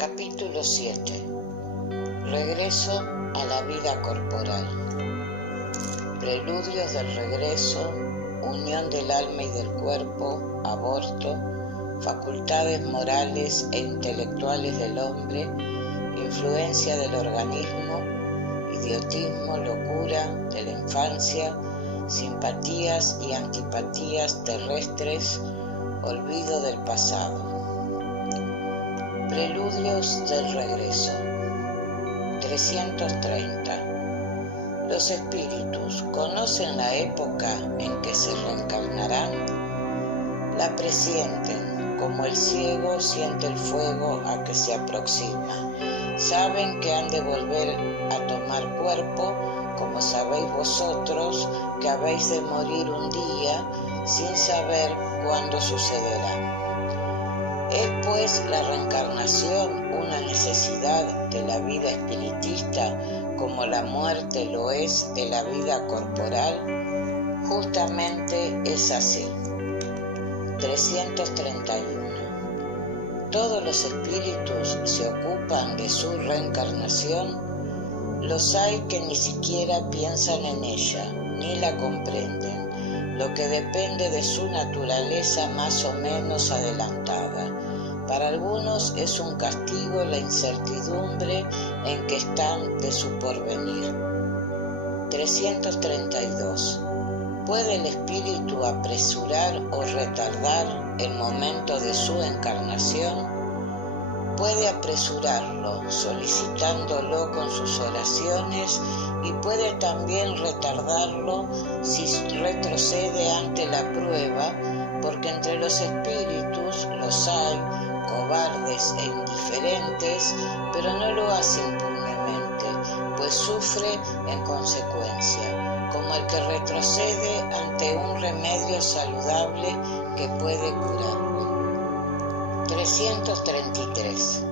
Capítulo 7. Regreso a la vida corporal. Preludios del regreso, unión del alma y del cuerpo, aborto, facultades morales e intelectuales del hombre, influencia del organismo, idiotismo, locura de la infancia, simpatías y antipatías terrestres, olvido del pasado. Preludios del regreso. 330. ¿Los espíritus conocen la época en que se reencarnarán? La presienten, como el ciego siente el fuego a que se aproxima. Saben que han de volver a tomar cuerpo, como sabéis vosotros que habéis de morir un día, sin saber cuándo sucederá. ¿Es pues la reencarnación una necesidad de la vida espiritista como la muerte lo es de la vida corporal? Justamente es así. 331. ¿Todos los espíritus se ocupan de su reencarnación? Los hay que ni siquiera piensan en ella, ni la comprenden, lo que depende de su naturaleza más o menos adelantada. Para algunos es un castigo la incertidumbre en que están de su porvenir. 332. ¿Puede el espíritu apresurar o retardar el momento de su encarnación? Puede apresurarlo, solicitándolo con sus oraciones, y puede también retardarlo si retrocede ante la prueba, porque entre los espíritus los hay, cobardes e indiferentes, pero no lo hace impunemente, pues sufre en consecuencia, como el que retrocede ante un remedio saludable que puede curarlo. 333.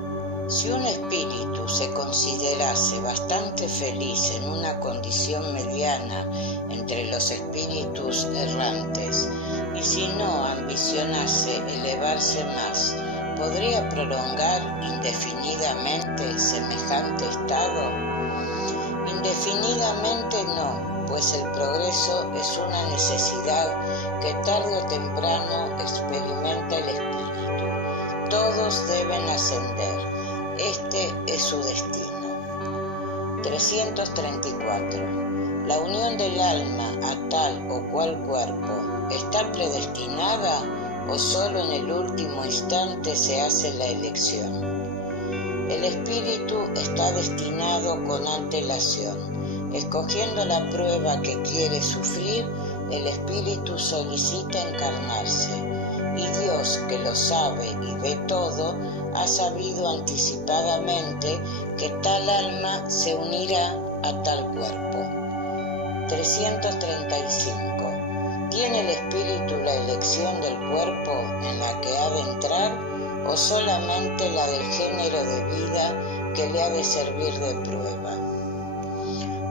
Si un espíritu se considerase bastante feliz en una condición mediana entre los espíritus errantes, y si no ambicionase elevarse más, ¿podría prolongar indefinidamente semejante estado? Indefinidamente no, pues el progreso es una necesidad que tarde o temprano experimenta el espíritu. Todos deben ascender. Este es su destino. 334. ¿La unión del alma a tal o cual cuerpo está predestinada o solo en el último instante se hace la elección? El espíritu está destinado con antelación. Escogiendo la prueba que quiere sufrir, el espíritu solicita encarnarse, y Dios, que lo sabe y ve todo, ha sabido anticipadamente que tal alma se unirá a tal cuerpo. 335. ¿Tiene el espíritu la elección del cuerpo en la que ha de entrar o solamente la del género de vida que le ha de servir de prueba?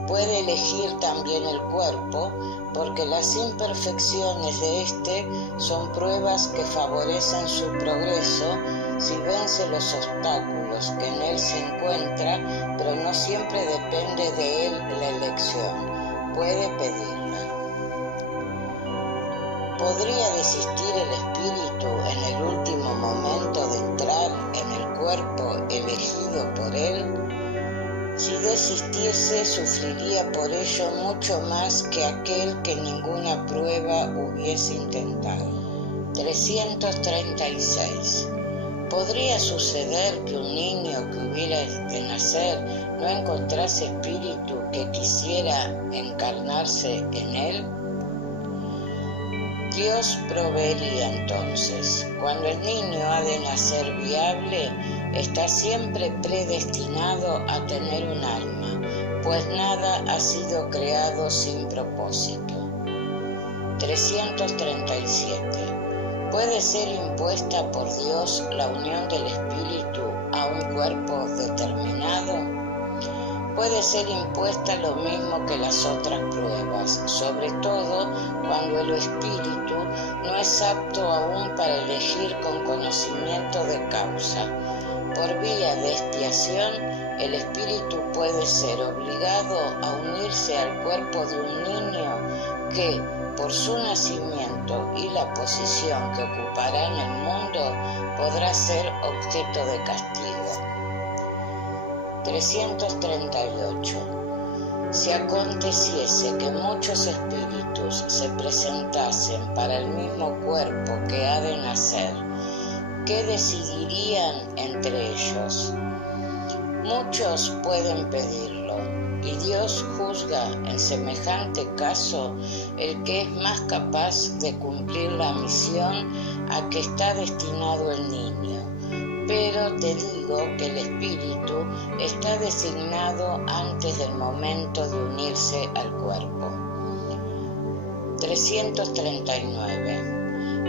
Puede elegir también el cuerpo, porque las imperfecciones de éste son pruebas que favorecen su progreso si vence los obstáculos que en él se encuentra, pero no siempre depende de él la elección. Puede pedirla. ¿Podría desistir el espíritu en el último momento de entrar en el cuerpo elegido por él? Si desistiese, sufriría por ello mucho más que aquel que ninguna prueba hubiese intentado. 336. ¿Podría suceder que un niño que hubiera de nacer no encontrase espíritu que quisiera encarnarse en él? Dios proveería entonces. Cuando el niño ha de nacer viable, está siempre predestinado a tener un alma, pues nada ha sido creado sin propósito. 337. ¿Puede ser impuesta por Dios la unión del espíritu a un cuerpo determinado? Puede ser impuesta lo mismo que las otras pruebas, sobre todo cuando el espíritu no es apto aún para elegir con conocimiento de causa, Por vía de expiación, el espíritu puede ser obligado a unirse al cuerpo de un niño que, por su nacimiento y la posición que ocupará en el mundo, podrá ser objeto de castigo. 338. Si aconteciese que muchos espíritus se presentasen para el mismo cuerpo que ha de nacer, ¿qué decidirían entre ellos? Muchos pueden pedirlo, y Dios juzga en semejante caso el que es más capaz de cumplir la misión a que está destinado el niño. Pero te digo que el espíritu está designado antes del momento de unirse al cuerpo. 339.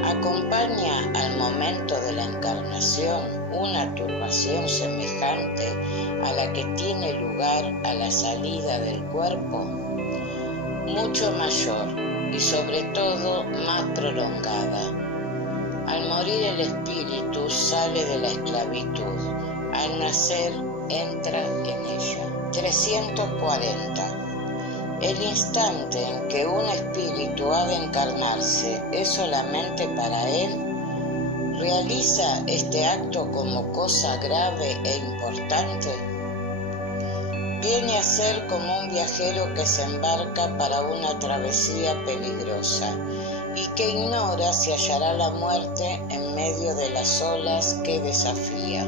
¿Acompaña al momento de la encarnación una turbación semejante a la que tiene lugar a la salida del cuerpo? Mucho mayor y sobre todo más prolongada. Al morir el espíritu sale de la esclavitud, al nacer entra en ella. 340. El instante en que un espíritu ha de encarnarse es solamente para él. ¿Realiza este acto como cosa grave e importante? Viene a ser como un viajero que se embarca para una travesía peligrosa y que ignora si hallará la muerte en medio de las olas que desafía.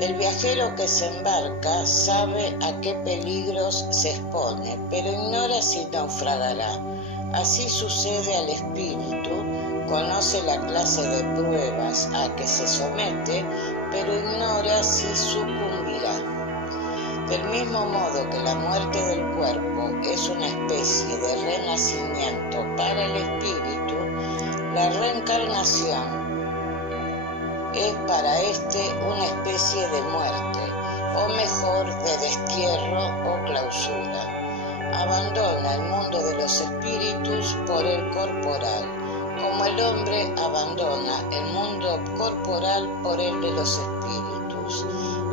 El viajero que se embarca sabe a qué peligros se expone, pero ignora si naufragará. Así sucede al espíritu, conoce la clase de pruebas a que se somete, pero ignora si sucumbirá. Del mismo modo que la muerte del cuerpo es una especie de renacimiento para el espíritu, la reencarnación es para éste una especie de muerte, o mejor, de destierro o clausura. Abandona el mundo de los espíritus por el corporal, como el hombre abandona el mundo corporal por el de los espíritus.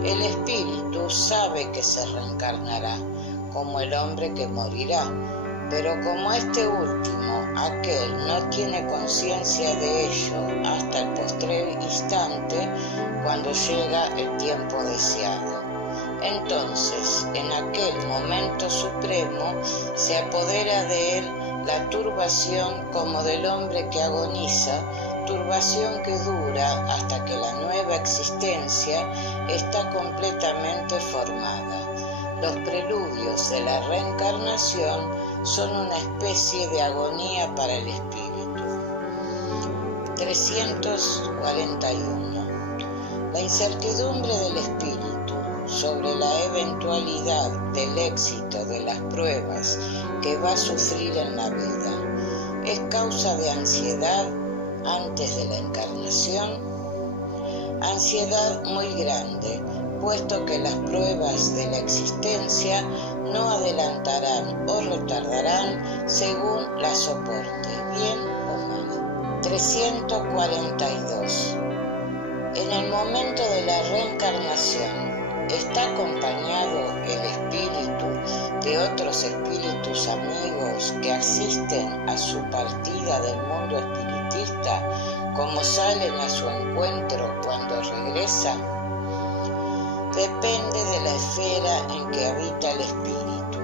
El espíritu sabe que se reencarnará, como el hombre que morirá, pero como este último, aquel, no tiene conciencia de ello hasta el postrer instante, cuando llega el tiempo deseado. Entonces, en aquel momento supremo, se apodera de él la turbación como del hombre que agoniza, turbación que dura hasta que la nueva existencia está completamente formada. Los preludios de la reencarnación son una especie de agonía para el espíritu. 341. La incertidumbre del espíritu sobre la eventualidad del éxito de las pruebas que va a sufrir en la vida es causa de ansiedad antes de la encarnación. Ansiedad muy grande, puesto que las pruebas de la existencia no adelantarán o retardarán según la soporte, bien o mal. 342. En el momento de la reencarnación, ¿está acompañado el espíritu de otros espíritus amigos que asisten a su partida del mundo espiritista, como salen a su encuentro cuando regresa? Depende de la esfera en que habita el espíritu.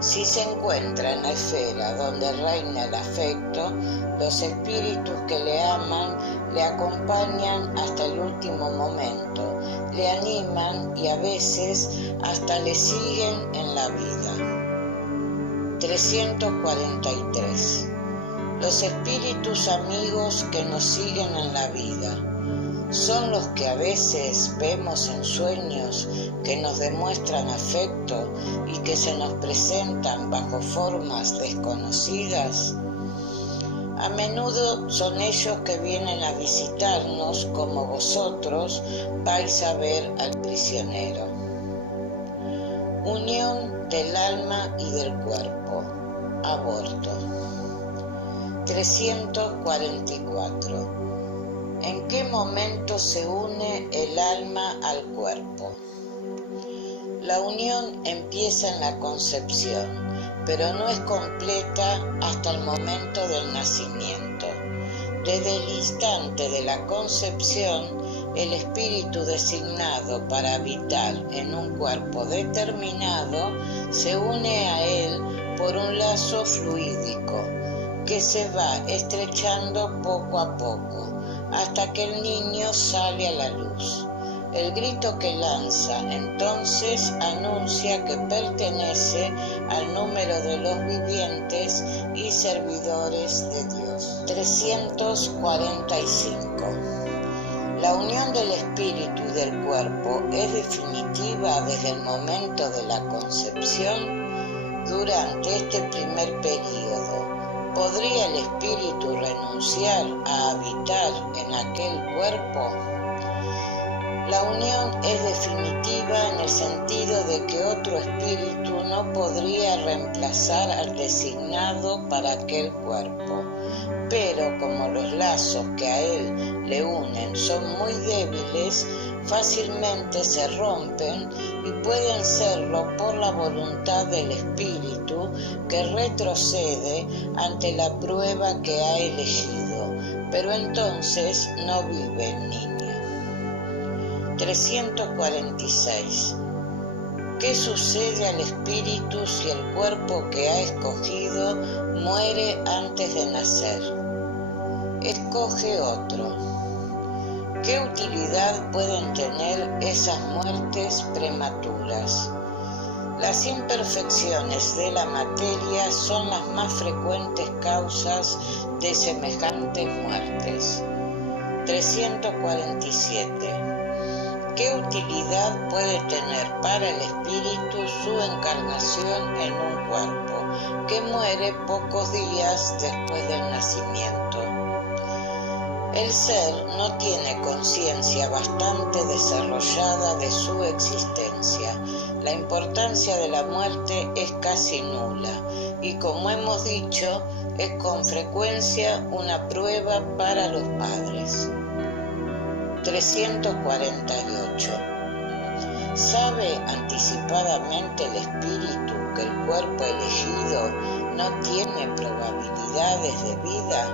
Si se encuentra en la esfera donde reina el afecto, los espíritus que le aman le acompañan hasta el último momento, le animan y a veces hasta le siguen en la vida. 343. Los espíritus amigos que nos siguen en la vida son los que a veces vemos en sueños que nos demuestran afecto y que se nos presentan bajo formas desconocidas. A menudo son ellos que vienen a visitarnos como vosotros vais a ver al prisionero. Unión del alma y del cuerpo. Aborto. 344. ¿En qué momento se une el alma al cuerpo? La unión empieza en la concepción, pero no es completa hasta el momento del nacimiento. Desde el instante de la concepción, el espíritu designado para habitar en un cuerpo determinado se une a él por un lazo fluídico que se va estrechando poco a poco hasta que el niño sale a la luz. El grito que lanza entonces anuncia que pertenece al número de los vivientes y servidores de Dios. 345. La unión del espíritu y del cuerpo es definitiva desde el momento de la concepción. Durante este primer período, ¿podría el espíritu renunciar a habitar en aquel cuerpo? La unión es definitiva en el sentido de que otro espíritu no podría reemplazar al designado para aquel cuerpo, pero como los lazos que a él le unen son muy débiles, fácilmente se rompen y pueden serlo por la voluntad del espíritu que retrocede ante la prueba que ha elegido, pero entonces no vive el niño. 346. ¿Qué sucede al espíritu si el cuerpo que ha escogido muere antes de nacer? Escoge otro. ¿Qué utilidad pueden tener esas muertes prematuras? Las imperfecciones de la materia son las más frecuentes causas de semejantes muertes. 347. ¿Qué utilidad puede tener para el espíritu su encarnación en un cuerpo que muere pocos días después del nacimiento? El ser no tiene conciencia bastante desarrollada de su existencia. La importancia de la muerte es casi nula y, como hemos dicho, es con frecuencia una prueba para los padres. 348. ¿Sabe anticipadamente el espíritu que el cuerpo elegido no tiene probabilidades de vida?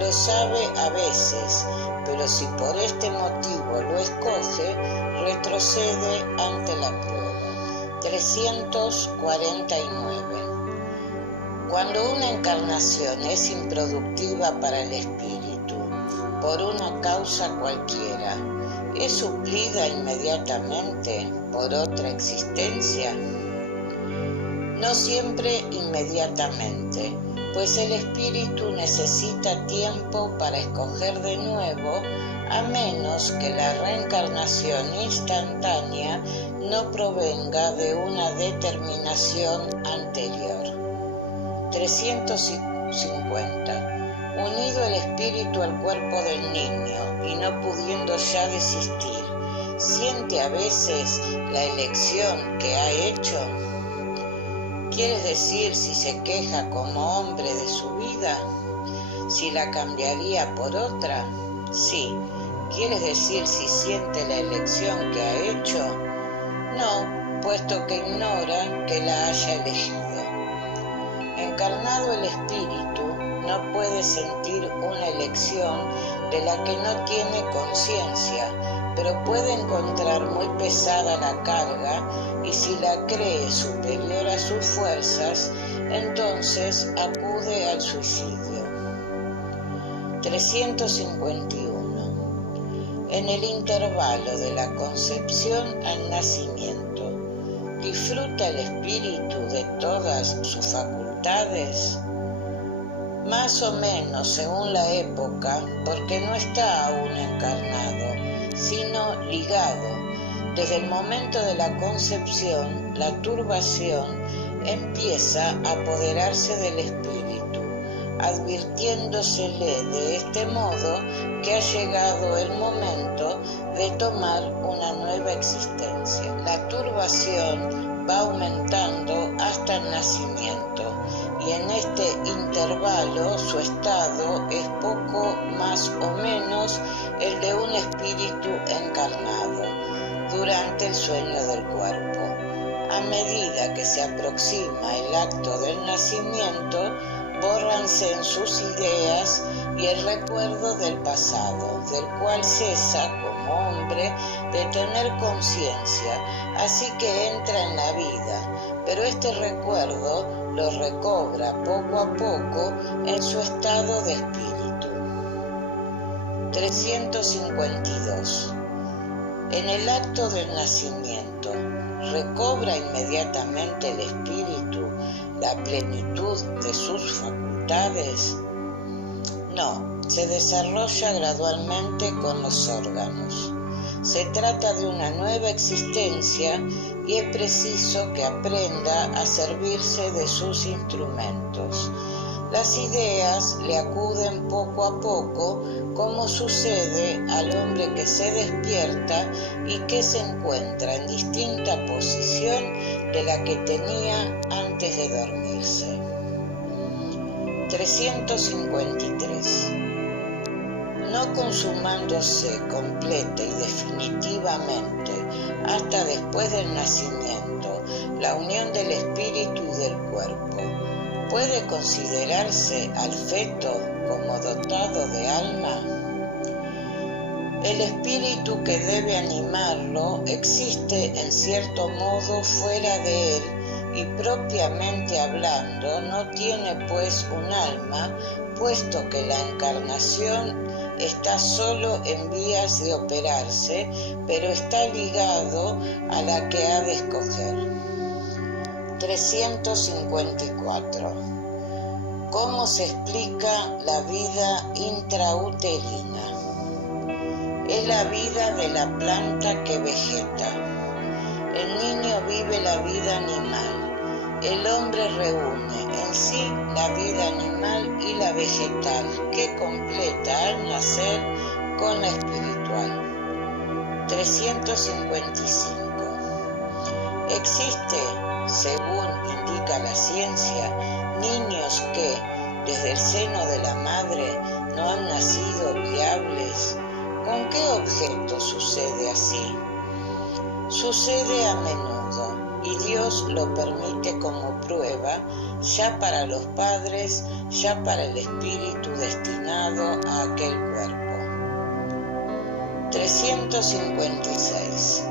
Lo sabe a veces, pero si por este motivo lo escoge, retrocede ante la prueba. 349. Cuando una encarnación es improductiva para el espíritu, por una causa cualquiera, ¿es suplida inmediatamente por otra existencia? No siempre inmediatamente, pues el espíritu necesita tiempo para escoger de nuevo, a menos que la reencarnación instantánea no provenga de una determinación anterior. 350. Unido el espíritu al cuerpo del niño y no pudiendo ya desistir, ¿siente a veces la elección que ha hecho? ¿Quieres decir si se queja como hombre de su vida? ¿Si la cambiaría por otra? Sí. ¿Quieres decir si siente la elección que ha hecho? No, puesto que ignora que la haya elegido. Encarnado el espíritu, no puede sentir una elección de la que no tiene conciencia, pero puede encontrar muy pesada la carga y si la cree superior a sus fuerzas, entonces acude al suicidio. 351. En el intervalo de la concepción al nacimiento, ¿disfruta el espíritu de todas sus facultades? Más o menos según la época, porque no está aún encarnado, sino ligado. Desde el momento de la concepción, la turbación empieza a apoderarse del espíritu, advirtiéndosele de este modo que ha llegado el momento de tomar una nueva existencia. La turbación va aumentando hasta el nacimiento y en este intervalo su estado es poco más o menos el de un espíritu encarnado durante el sueño del cuerpo. A medida que se aproxima el acto del nacimiento, bórranse en sus ideas y el recuerdo del pasado, del cual cesa como hombre de tener conciencia, así que entra en la vida, pero este recuerdo lo recobra poco a poco en su estado de espíritu. 352. En el acto del nacimiento, ¿recobra inmediatamente el espíritu la plenitud de sus facultades? No, se desarrolla gradualmente con los órganos. Se trata de una nueva existencia y es preciso que aprenda a servirse de sus instrumentos. Las ideas le acuden poco a poco, como sucede al hombre que se despierta y que se encuentra en distinta posición de la que tenía antes de dormirse. 353. No consumándose completa y definitivamente hasta después del nacimiento la unión del espíritu y del cuerpo, ¿puede considerarse al feto como dotado de alma? El espíritu que debe animarlo existe en cierto modo fuera de él y propiamente hablando no tiene pues un alma, puesto que la encarnación está solo en vías de operarse, pero está ligado a la que ha de escoger. 354. ¿Cómo se explica la vida intrauterina? Es la vida de la planta que vegeta. El niño vive la vida animal. El hombre reúne en sí la vida animal y la vegetal, que completa al nacer con la espiritual. 355. Existe, según indica la ciencia, niños que, desde el seno de la madre, no han nacido viables. ¿Con qué objeto sucede así? Sucede a menudo, y Dios lo permite como prueba, ya para los padres, ya para el espíritu destinado a aquel cuerpo. 356.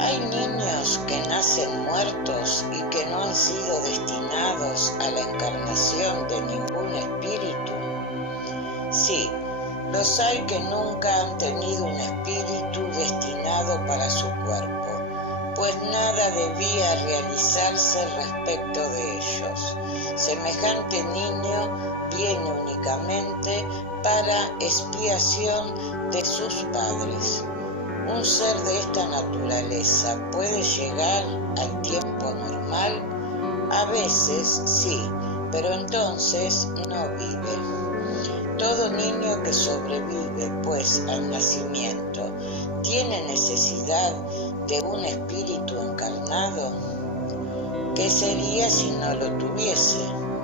Hay niños que nacen muertos y que no han sido destinados a la encarnación de ningún espíritu. Sí, los hay que nunca han tenido un espíritu destinado para su cuerpo, pues nada debía realizarse respecto de ellos. Semejante niño viene únicamente para expiación de sus padres. ¿Un ser de esta naturaleza puede llegar al tiempo normal? A veces sí, pero entonces no vive. Todo niño que sobrevive, pues, al nacimiento, ¿tiene necesidad de un espíritu encarnado? ¿Qué sería si no lo tuviese?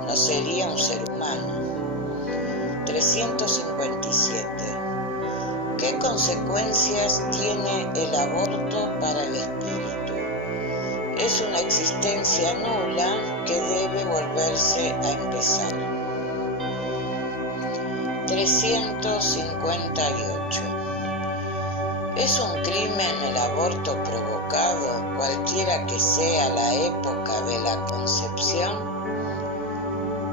No sería un ser humano. 357. ¿Qué consecuencias tiene el aborto para el espíritu? Es una existencia nula que debe volverse a empezar. 358. ¿Es un crimen el aborto provocado, cualquiera que sea la época de la concepción?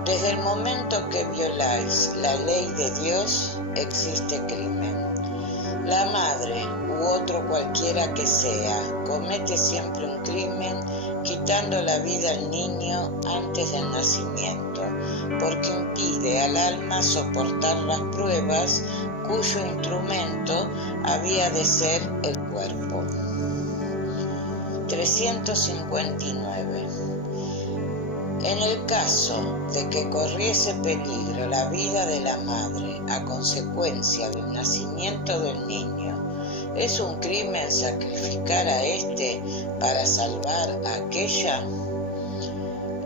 Desde el momento que violáis la ley de Dios, existe crimen. La madre, u otro cualquiera que sea, comete siempre un crimen quitando la vida al niño antes del nacimiento, porque impide al alma soportar las pruebas cuyo instrumento había de ser el cuerpo. 359. En el caso de que corriese peligro la vida de la madre a consecuencia del nacimiento del niño, ¿es un crimen sacrificar a éste para salvar a aquella?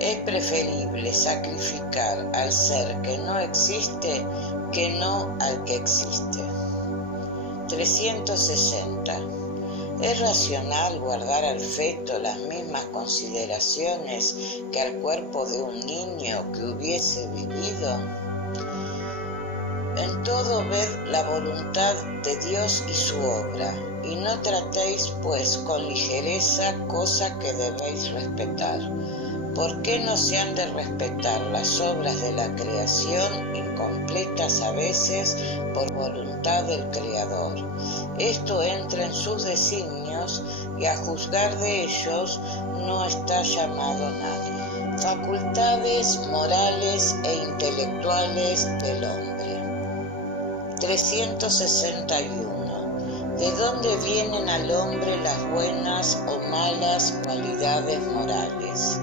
Es preferible sacrificar al ser que no existe que no al que existe. 360. ¿Es racional guardar al feto las mismas consideraciones que al cuerpo de un niño que hubiese vivido? En todo ved la voluntad de Dios y su obra, y no tratéis pues con ligereza cosa que debéis respetar. ¿Por qué no se han de respetar las obras de la creación, incompletas a veces por voluntad del Creador? Esto entra en sus designios y a juzgar de ellos no está llamado nadie. Facultades morales e intelectuales del hombre. 361. ¿De dónde vienen al hombre las buenas o malas cualidades morales?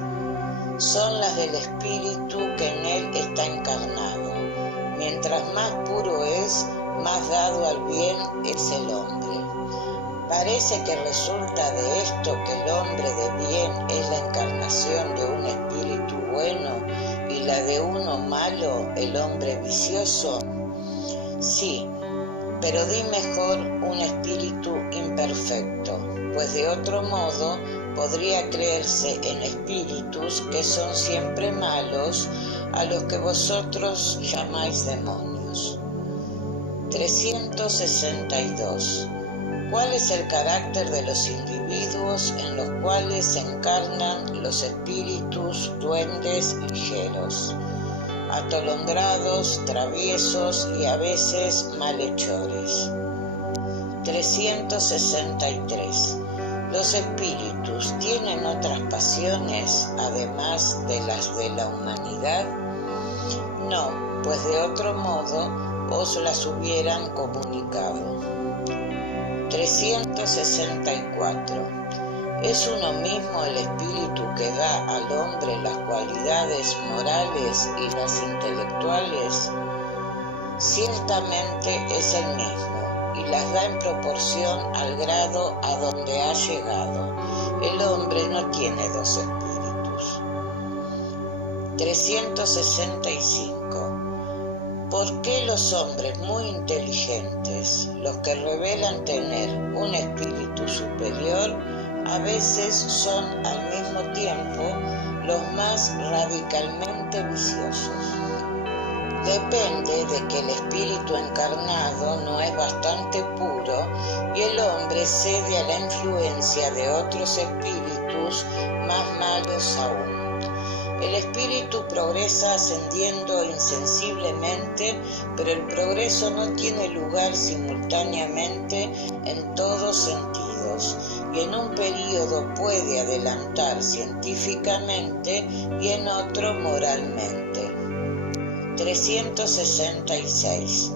Son las del espíritu que en él está encarnado. Mientras más puro es, más dado al bien es el hombre. Parece que resulta de esto que el hombre de bien es la encarnación de un espíritu bueno y la de uno malo, el hombre vicioso. Sí, pero di mejor un espíritu imperfecto, pues de otro modo podría creerse en espíritus que son siempre malos, a los que vosotros llamáis demonios. 362. ¿Cuál es el carácter de los individuos en los cuales se encarnan los espíritus duendes ligeros, atolondrados, traviesos y a veces malhechores? 363. ¿Los espíritus tienen otras pasiones, además de las de la humanidad? No, pues de otro modo os las hubieran comunicado. 364. ¿Es uno mismo el espíritu que da al hombre las cualidades morales y las intelectuales? Ciertamente es el mismo, y las da en proporción al grado a donde ha llegado. El hombre no tiene dos espíritus. 365. ¿Por qué los hombres muy inteligentes, los que revelan tener un espíritu superior, a veces son al mismo tiempo los más radicalmente viciosos? Depende de que el espíritu encarnado no es bastante puro y el hombre cede a la influencia de otros espíritus más malos aún. El espíritu progresa ascendiendo insensiblemente, pero el progreso no tiene lugar simultáneamente en todos sentidos, y en un período puede adelantar científicamente y en otro moralmente. 366.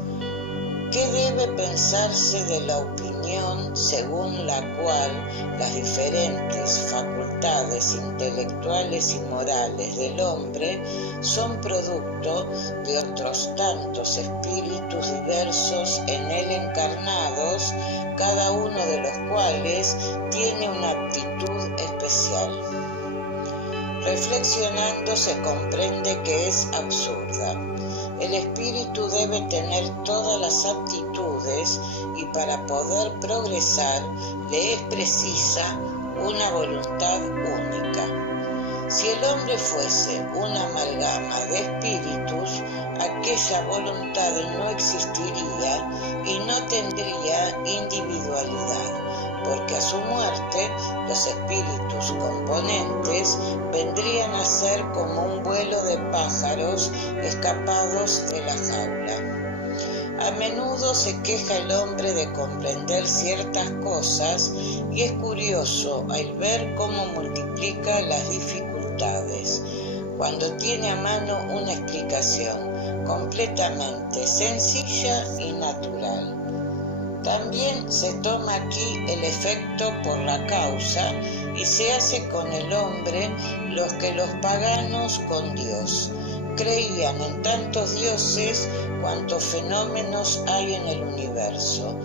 ¿Qué debe pensarse de la opinión según la cual las diferentes facultades intelectuales y morales del hombre son producto de otros tantos espíritus diversos en él encarnados, cada uno de los cuales tiene una aptitud especial? Reflexionando se comprende que es absurda. El espíritu debe tener todas las aptitudes y para poder progresar le es precisa una voluntad única. Si el hombre fuese una amalgama de espíritus, aquella voluntad no existiría y no tendría individualidad, porque a su muerte los espíritus componentes vendrían a ser como un vuelo de pájaros escapados de la jaula. A menudo se queja el hombre de comprender ciertas cosas y es curioso al ver cómo multiplica las dificultades, cuando tiene a mano una explicación completamente sencilla y natural. También se toma aquí el efecto por la causa y se hace con el hombre lo que los paganos con Dios. Creían en tantos dioses cuantos fenómenos hay en el universo,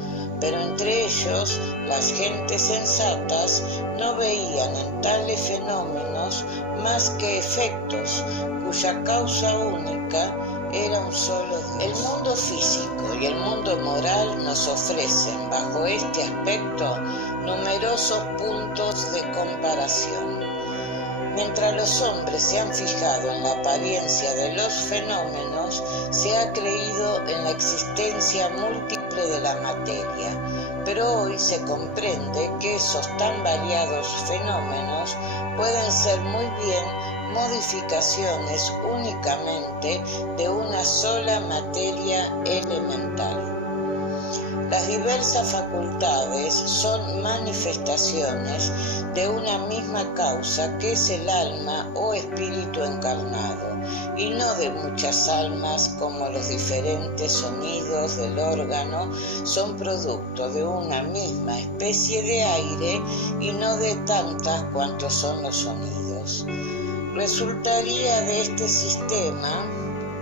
pero entre ellos las gentes sensatas no veían en tales fenómenos más que efectos cuya causa única era un solo Dios. El mundo físico y el mundo moral nos ofrecen, bajo este aspecto, numerosos puntos de comparación. Mientras los hombres se han fijado en la apariencia de los fenómenos, se ha creído en la existencia múltiple de la materia, pero hoy se comprende que esos tan variados fenómenos pueden ser muy bien modificaciones únicamente de una sola materia elemental. Las diversas facultades son manifestaciones de una misma causa que es el alma o espíritu encarnado, y no de muchas almas como los diferentes sonidos del órgano son producto de una misma especie de aire y no de tantas cuantos son los sonidos. Resultaría de este sistema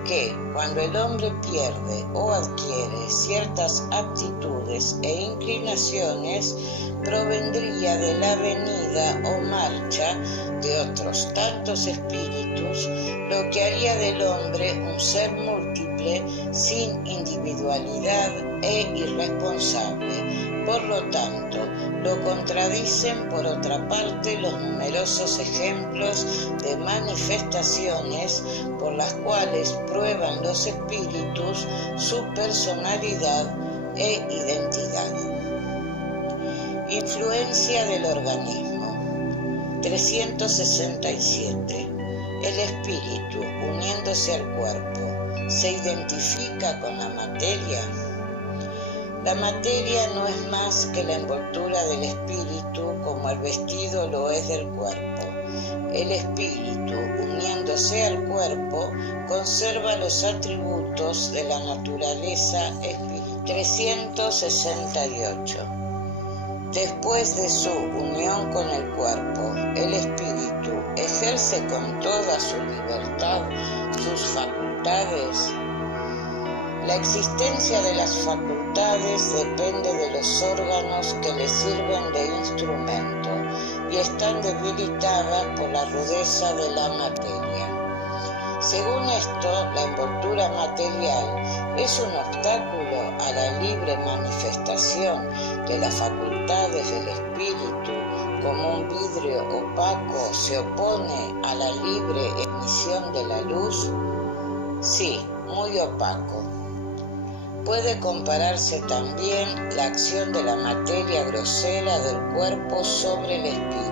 que cuando el hombre pierde o adquiere ciertas aptitudes e inclinaciones, provendría de la venida o marcha de otros tantos espíritus, lo que haría del hombre un ser múltiple, sin individualidad e irresponsable. Por lo tanto, lo contradicen por otra parte los numerosos ejemplos de manifestaciones por las cuales prueban los espíritus su personalidad e identidad. Influencia del organismo. 367. El espíritu, uniéndose al cuerpo, ¿se identifica con la materia? La materia no es más que la envoltura del espíritu, como el vestido lo es del cuerpo. El espíritu, uniéndose al cuerpo, conserva los atributos de la naturaleza espiritual. 368. Después de su unión con el cuerpo, el espíritu ejerce con toda su libertad sus facultades. La existencia de las facultades depende de los órganos que le sirven de instrumento y están debilitadas por la rudeza de la materia. Según esto, la envoltura material es un obstáculo a la libre manifestación de las facultades del espíritu, como un vidrio opaco se opone a la libre emisión de la luz. Sí, muy opaco. Puede compararse también la acción de la materia grosera del cuerpo sobre el espíritu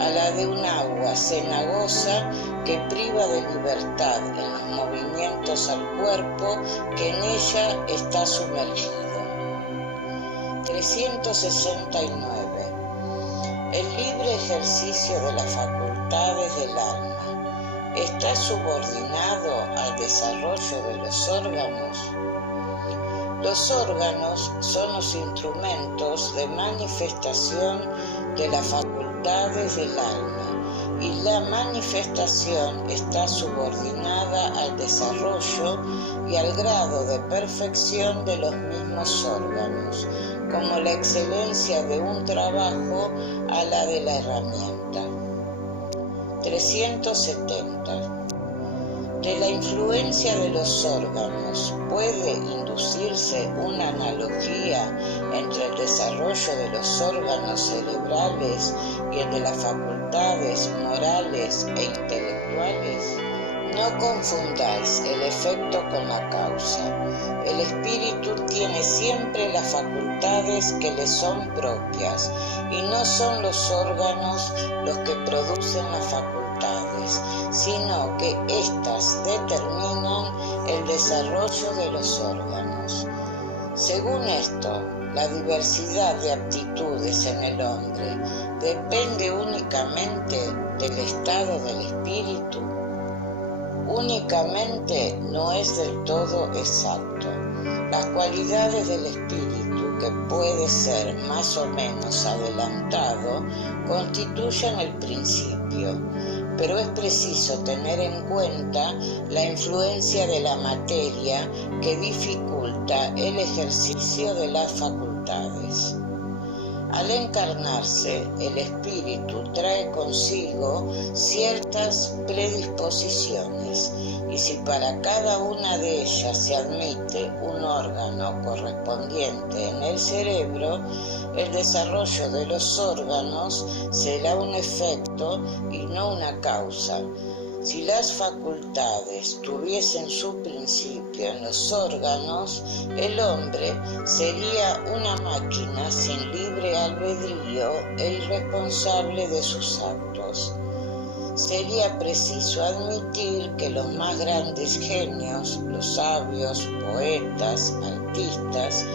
a la de un agua cenagosa que priva de libertad en los movimientos al cuerpo que en ella está sumergido. 369. El libre ejercicio de las facultades del alma está subordinado al desarrollo de los órganos. Los órganos son los instrumentos de manifestación de las facultades del alma y la manifestación está subordinada al desarrollo y al grado de perfección de los mismos órganos, como la excelencia de un trabajo a la de la herramienta. 370. De la influencia de los órganos puede inducirse una analogía entre el desarrollo de los órganos cerebrales y el de las facultades morales e intelectuales. No confundáis el efecto con la causa. El espíritu tiene siempre las facultades que le son propias y no son los órganos los que producen las facultades, sino que éstas determinan el desarrollo de los órganos. Según esto, la diversidad de aptitudes en el hombre depende únicamente del estado del espíritu. Únicamente no es del todo exacto. Las cualidades del espíritu, que puede ser más o menos adelantado, constituyen el principio, pero es preciso tener en cuenta la influencia de la materia que dificulta el ejercicio de las facultades. Al encarnarse, el espíritu trae consigo ciertas predisposiciones, y si para cada una de ellas se admite un órgano correspondiente en el cerebro, el desarrollo de los órganos será un efecto y no una causa. Si las facultades tuviesen su principio en los órganos, el hombre sería una máquina sin libre albedrío e irresponsable de sus actos. Sería preciso admitir que los más grandes genios, los sabios, poetas, artistas,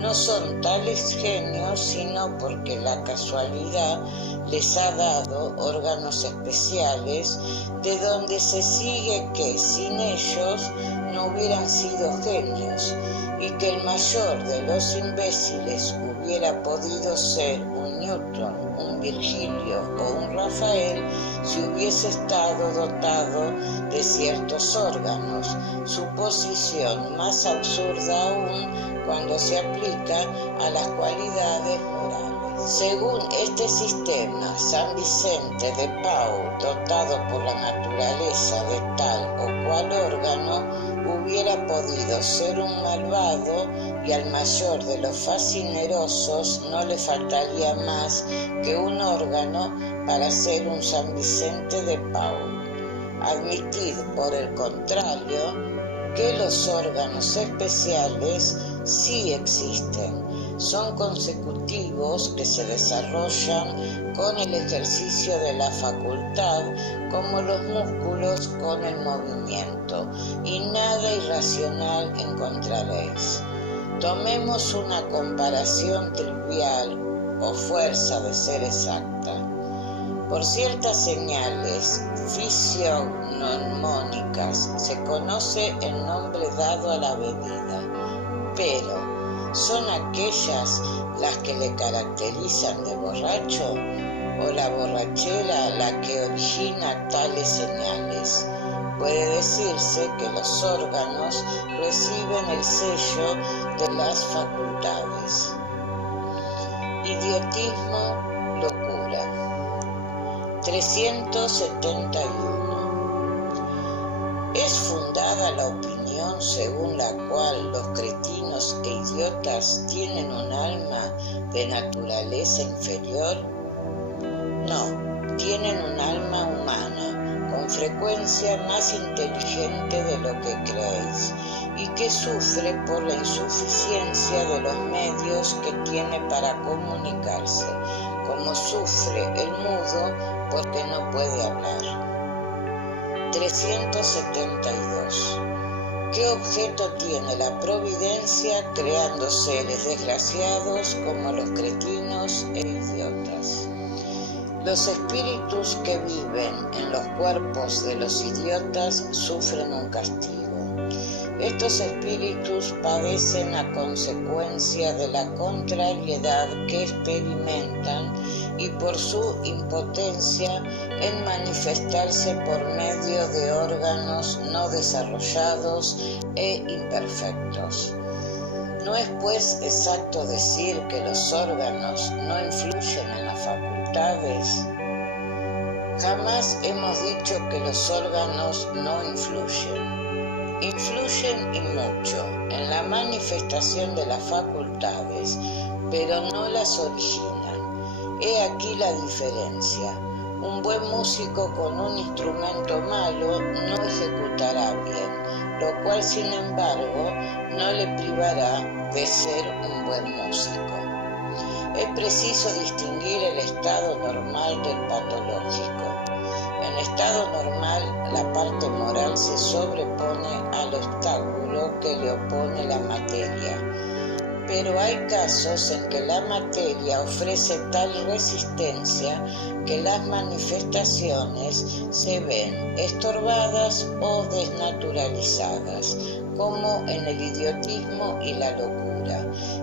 no son tales genios sino porque la casualidad les ha dado órganos especiales, de donde se sigue que sin ellos no hubieran sido genios, y que el mayor de los imbéciles hubiera podido ser un Newton, un Virgilio o un Rafael si hubiese estado dotado de ciertos órganos, suposición más absurda aún cuando se aplica a las cualidades morales. Según este sistema, San Vicente de Paúl, dotado por la naturaleza de tal o cual órgano, hubiera podido ser un malvado, y al mayor de los fascinerosos no le faltaría más que un órgano para ser un San Vicente de Paúl. Admitid, por el contrario, que los órganos especiales sí existen, son consecutivos que se desarrollan con el ejercicio de la facultad, como los músculos con el movimiento, y nada irracional encontraréis. Tomemos una comparación trivial o fuerza de ser exacta. Por ciertas señales fisiognomónicas se conoce el nombre dado a la bebida, pero ¿son aquellas las que le caracterizan de borracho, o la borrachera la que origina tales señales? Puede decirse que los órganos reciben el sello de las facultades. Idiotismo, locura. 371. ¿Es fundada la opinión según la cual los cretinos e idiotas tienen un alma de naturaleza inferior? No, tienen un alma humana, con frecuencia más inteligente de lo que creéis, y que sufre por la insuficiencia de los medios que tiene para comunicarse, como sufre el mudo porque no puede hablar. 372. ¿Qué objeto tiene la providencia creando seres desgraciados como los cretinos e idiotas? Los espíritus que viven en los cuerpos de los idiotas sufren un castigo. Estos espíritus padecen a consecuencia de la contrariedad que experimentan y por su impotencia en manifestarse por medio de órganos no desarrollados e imperfectos. ¿No es pues exacto decir que los órganos no influyen en las facultades? Jamás hemos dicho que los órganos no influyen. Influyen y mucho en la manifestación de las facultades, pero no las originan. He aquí la diferencia. Un buen músico con un instrumento malo no ejecutará bien, lo cual sin embargo no le privará de ser un buen músico. Es preciso distinguir el estado normal del patológico. En estado normal, la parte moral se sobrepone al obstáculo que le opone la materia. Pero hay casos en que la materia ofrece tal resistencia que las manifestaciones se ven estorbadas o desnaturalizadas, como en el idiotismo y la locura.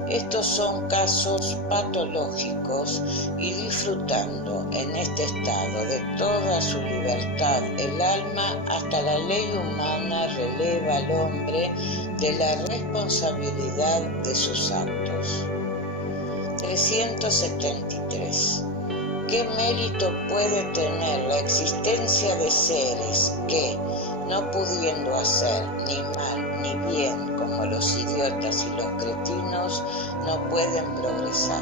Estos son casos patológicos, y disfrutando en este estado de toda su libertad el alma, hasta la ley humana releva al hombre de la responsabilidad de sus actos. 373. ¿Qué mérito puede tener la existencia de seres que, no pudiendo hacer ni mal ni bien como los idiotas y los cretinos, no pueden progresar?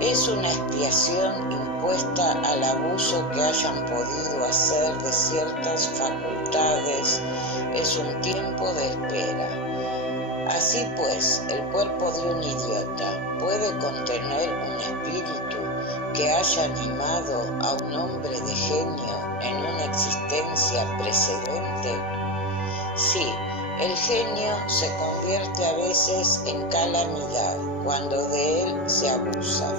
Es una expiación impuesta al abuso que hayan podido hacer de ciertas facultades, es un tiempo de espera. Así pues, el cuerpo de un idiota puede contener un espíritu que haya animado a un hombre de genio en una existencia precedente. Sí, el genio se convierte a veces en calamidad cuando de él se abusa.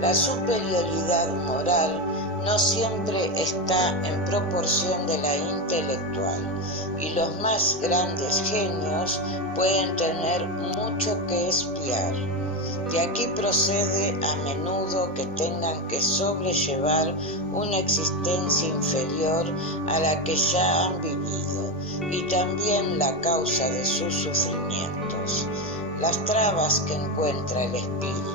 La superioridad moral no siempre está en proporción de la intelectual, y los más grandes genios pueden tener mucho que expiar. De aquí procede a menudo que tengan que sobrellevar una existencia inferior a la que ya han vivido, y también la causa de sus sufrimientos. Las trabas que encuentra el espíritu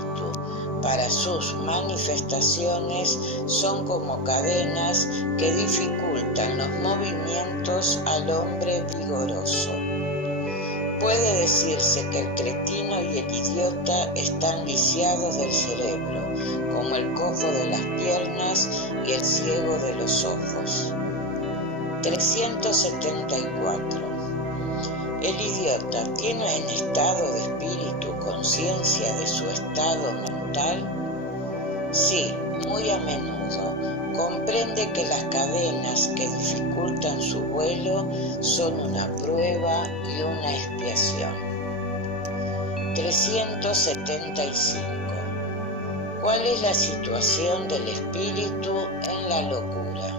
para sus manifestaciones son como cadenas que dificultan los movimientos al hombre vigoroso. Puede decirse que el cretino y el idiota están lisiados del cerebro, como el cojo de las piernas y el ciego de los ojos. 374. ¿El idiota tiene en estado de espíritu conciencia de su estado mental? Sí, muy a menudo. Comprende que las cadenas que dificultan su vuelo son una prueba y una expiación. 375. ¿Cuál es la situación del espíritu en la locura?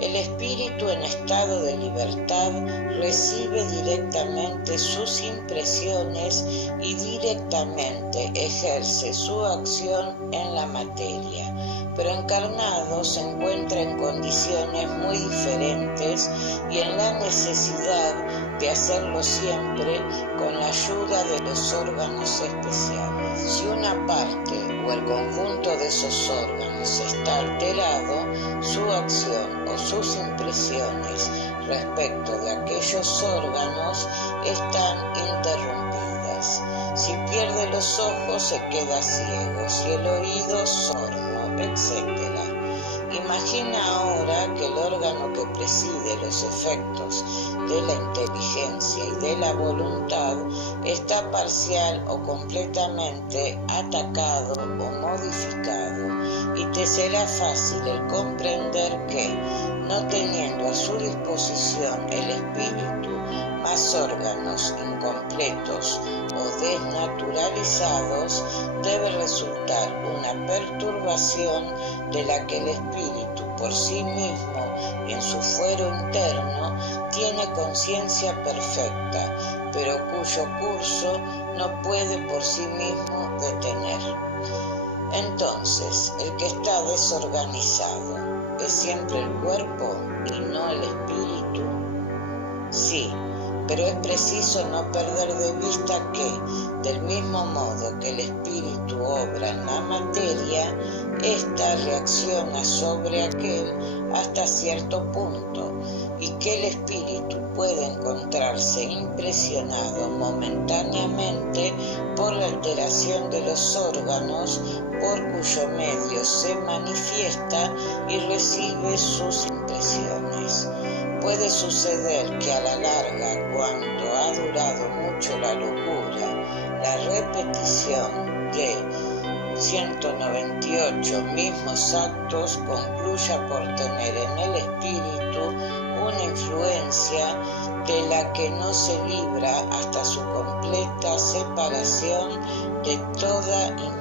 El espíritu en estado de libertad recibe directamente sus impresiones y directamente ejerce su acción en la materia, pero encarnado se encuentra en condiciones muy diferentes y en la necesidad de hacerlo siempre con la ayuda de los órganos especiales. Si una parte o el conjunto de esos órganos está alterado, su acción o sus impresiones respecto de aquellos órganos están interrumpidas. Si pierde los ojos se queda ciego, si el oído sordo, etc. Imagina ahora que el órgano que preside los efectos de la inteligencia y de la voluntad está parcial o completamente atacado o modificado, y te será fácil el comprender que, no teniendo a su disposición el espíritu más órganos incompletos o desnaturalizados, debe resultar una perturbación de la que el espíritu por sí mismo, en su fuero interno, tiene conciencia perfecta, pero cuyo curso no puede por sí mismo detener. Entonces, el que está desorganizado es siempre el cuerpo y no el espíritu. Sí, pero es preciso no perder de vista que, del mismo modo que el espíritu obra en la materia, ésta reacciona sobre aquel hasta cierto punto, y que el espíritu puede encontrarse impresionado momentáneamente por la alteración de los órganos por cuyo medio se manifiesta y recibe sus impresiones. Puede suceder que a la larga, cuando ha durado mucho la locura, la repetición de 198 mismos actos concluya por tener en el espíritu una influencia de la que no se libra hasta su completa separación de toda impresión.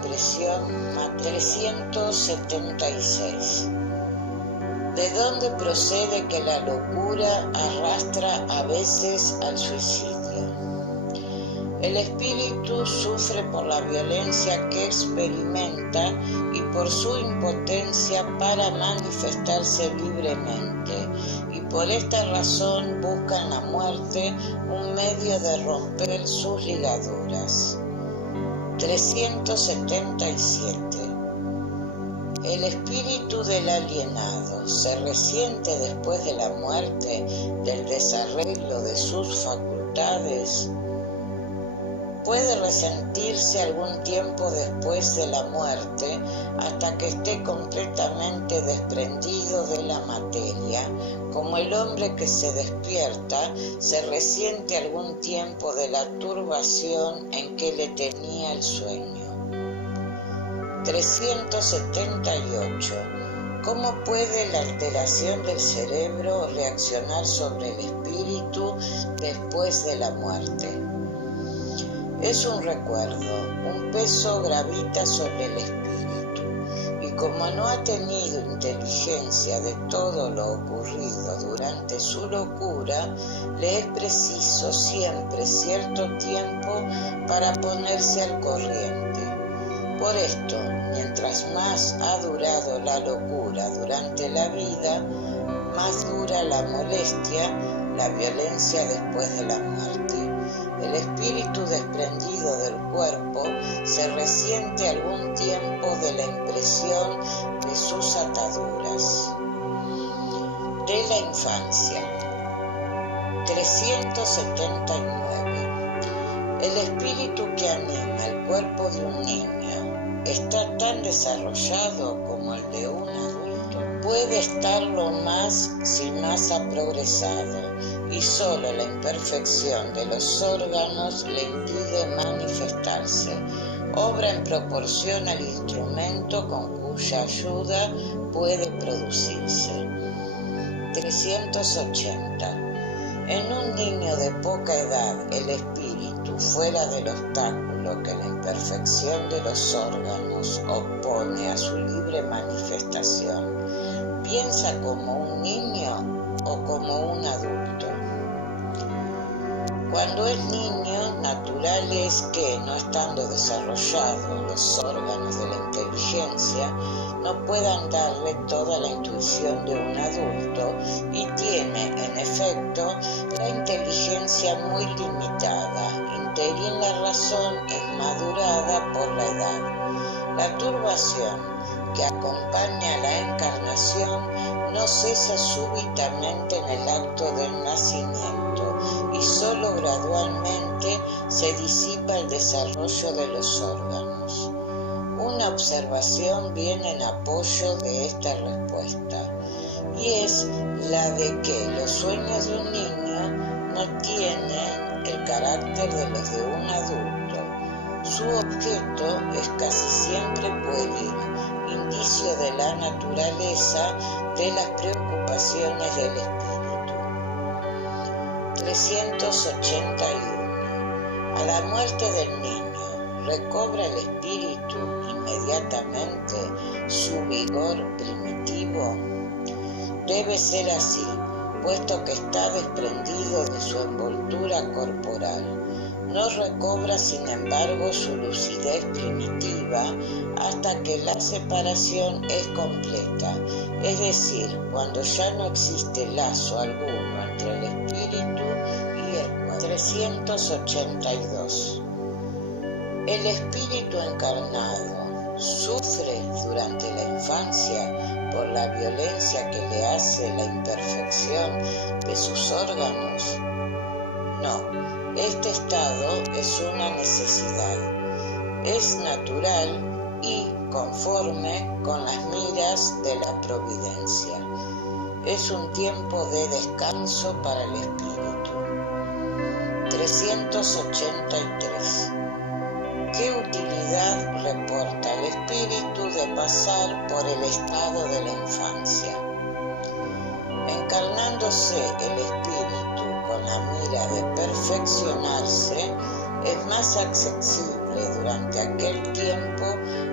376. ¿De dónde procede que la locura arrastra a veces al suicidio? El espíritu sufre por la violencia que experimenta y por su impotencia para manifestarse libremente, y por esta razón busca en la muerte un medio de romper sus ligaduras. 377. El espíritu del alienado se resiente después de la muerte del desarreglo de sus facultades. Puede resentirse algún tiempo después de la muerte hasta que esté completamente desprendido de la materia, como el hombre que se despierta se resiente algún tiempo de la turbación en que le tenía el sueño. 378. ¿Cómo puede la alteración del cerebro reaccionar sobre el espíritu después de la muerte? Es un recuerdo, un peso gravita sobre el espíritu, y como no ha tenido inteligencia de todo lo ocurrido durante su locura, le es preciso siempre cierto tiempo para ponerse al corriente. Por esto, mientras más ha durado la locura durante la vida, más dura la molestia, la violencia después de la muerte. El espíritu desprendido del cuerpo se resiente algún tiempo de la impresión de sus ataduras. De la infancia. 379. El espíritu que anima el cuerpo de un niño está tan desarrollado como el de un adulto. Puede estarlo más si más ha progresado, y solo la imperfección de los órganos le impide manifestarse, obra en proporción al instrumento con cuya ayuda puede producirse. 380. En un niño de poca edad, el espíritu, fuera del obstáculo que la imperfección de los órganos opone a su libre manifestación, ¿piensa como un niño o como un adulto? Cuando es niño, natural es que, no estando desarrollados los órganos de la inteligencia, no puedan darle toda la intuición de un adulto y tiene, en efecto, la inteligencia muy limitada, interín la razón es madurada por la edad. La turbación que acompaña a la encarnación no cesa súbitamente en el acto del nacimiento y solo gradualmente se disipa el desarrollo de los órganos. Una observación viene en apoyo de esta respuesta, y es la de que los sueños de un niño no tienen el carácter de los de un adulto. Su objeto es casi siempre pueril, indicio de la naturaleza de las preocupaciones del espíritu. 381. A la muerte del niño, ¿recobra el espíritu inmediatamente su vigor primitivo? Debe ser así, puesto que está desprendido de su envoltura corporal. No recobra, sin embargo, su lucidez primitiva hasta que la separación es completa, es decir, cuando ya no existe lazo alguno entre el espíritu y el cuerpo. 382. El espíritu encarnado sufre durante la infancia por la violencia que le hace la imperfección de sus órganos. No, este estado es una necesidad, es natural y conforme con las miras de la providencia. Es un tiempo de descanso para el espíritu. 383. ¿Qué utilidad reporta el espíritu de pasar por el estado de la infancia? Encarnándose el espíritu con la mira de perfeccionarse, es más accesible durante aquel tiempo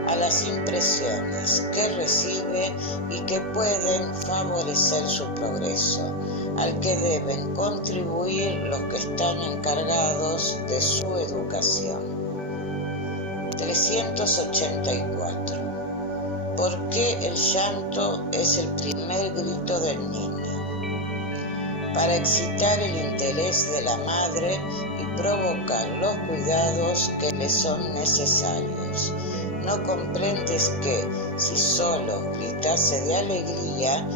a las impresiones que recibe y que pueden favorecer su progreso, al que deben contribuir los que están encargados de su educación. 384. ¿Por qué el llanto es el primer grito del niño? Para excitar el interés de la madre y provocar los cuidados que les son necesarios. ¿No comprendes que, si solo gritase de alegría,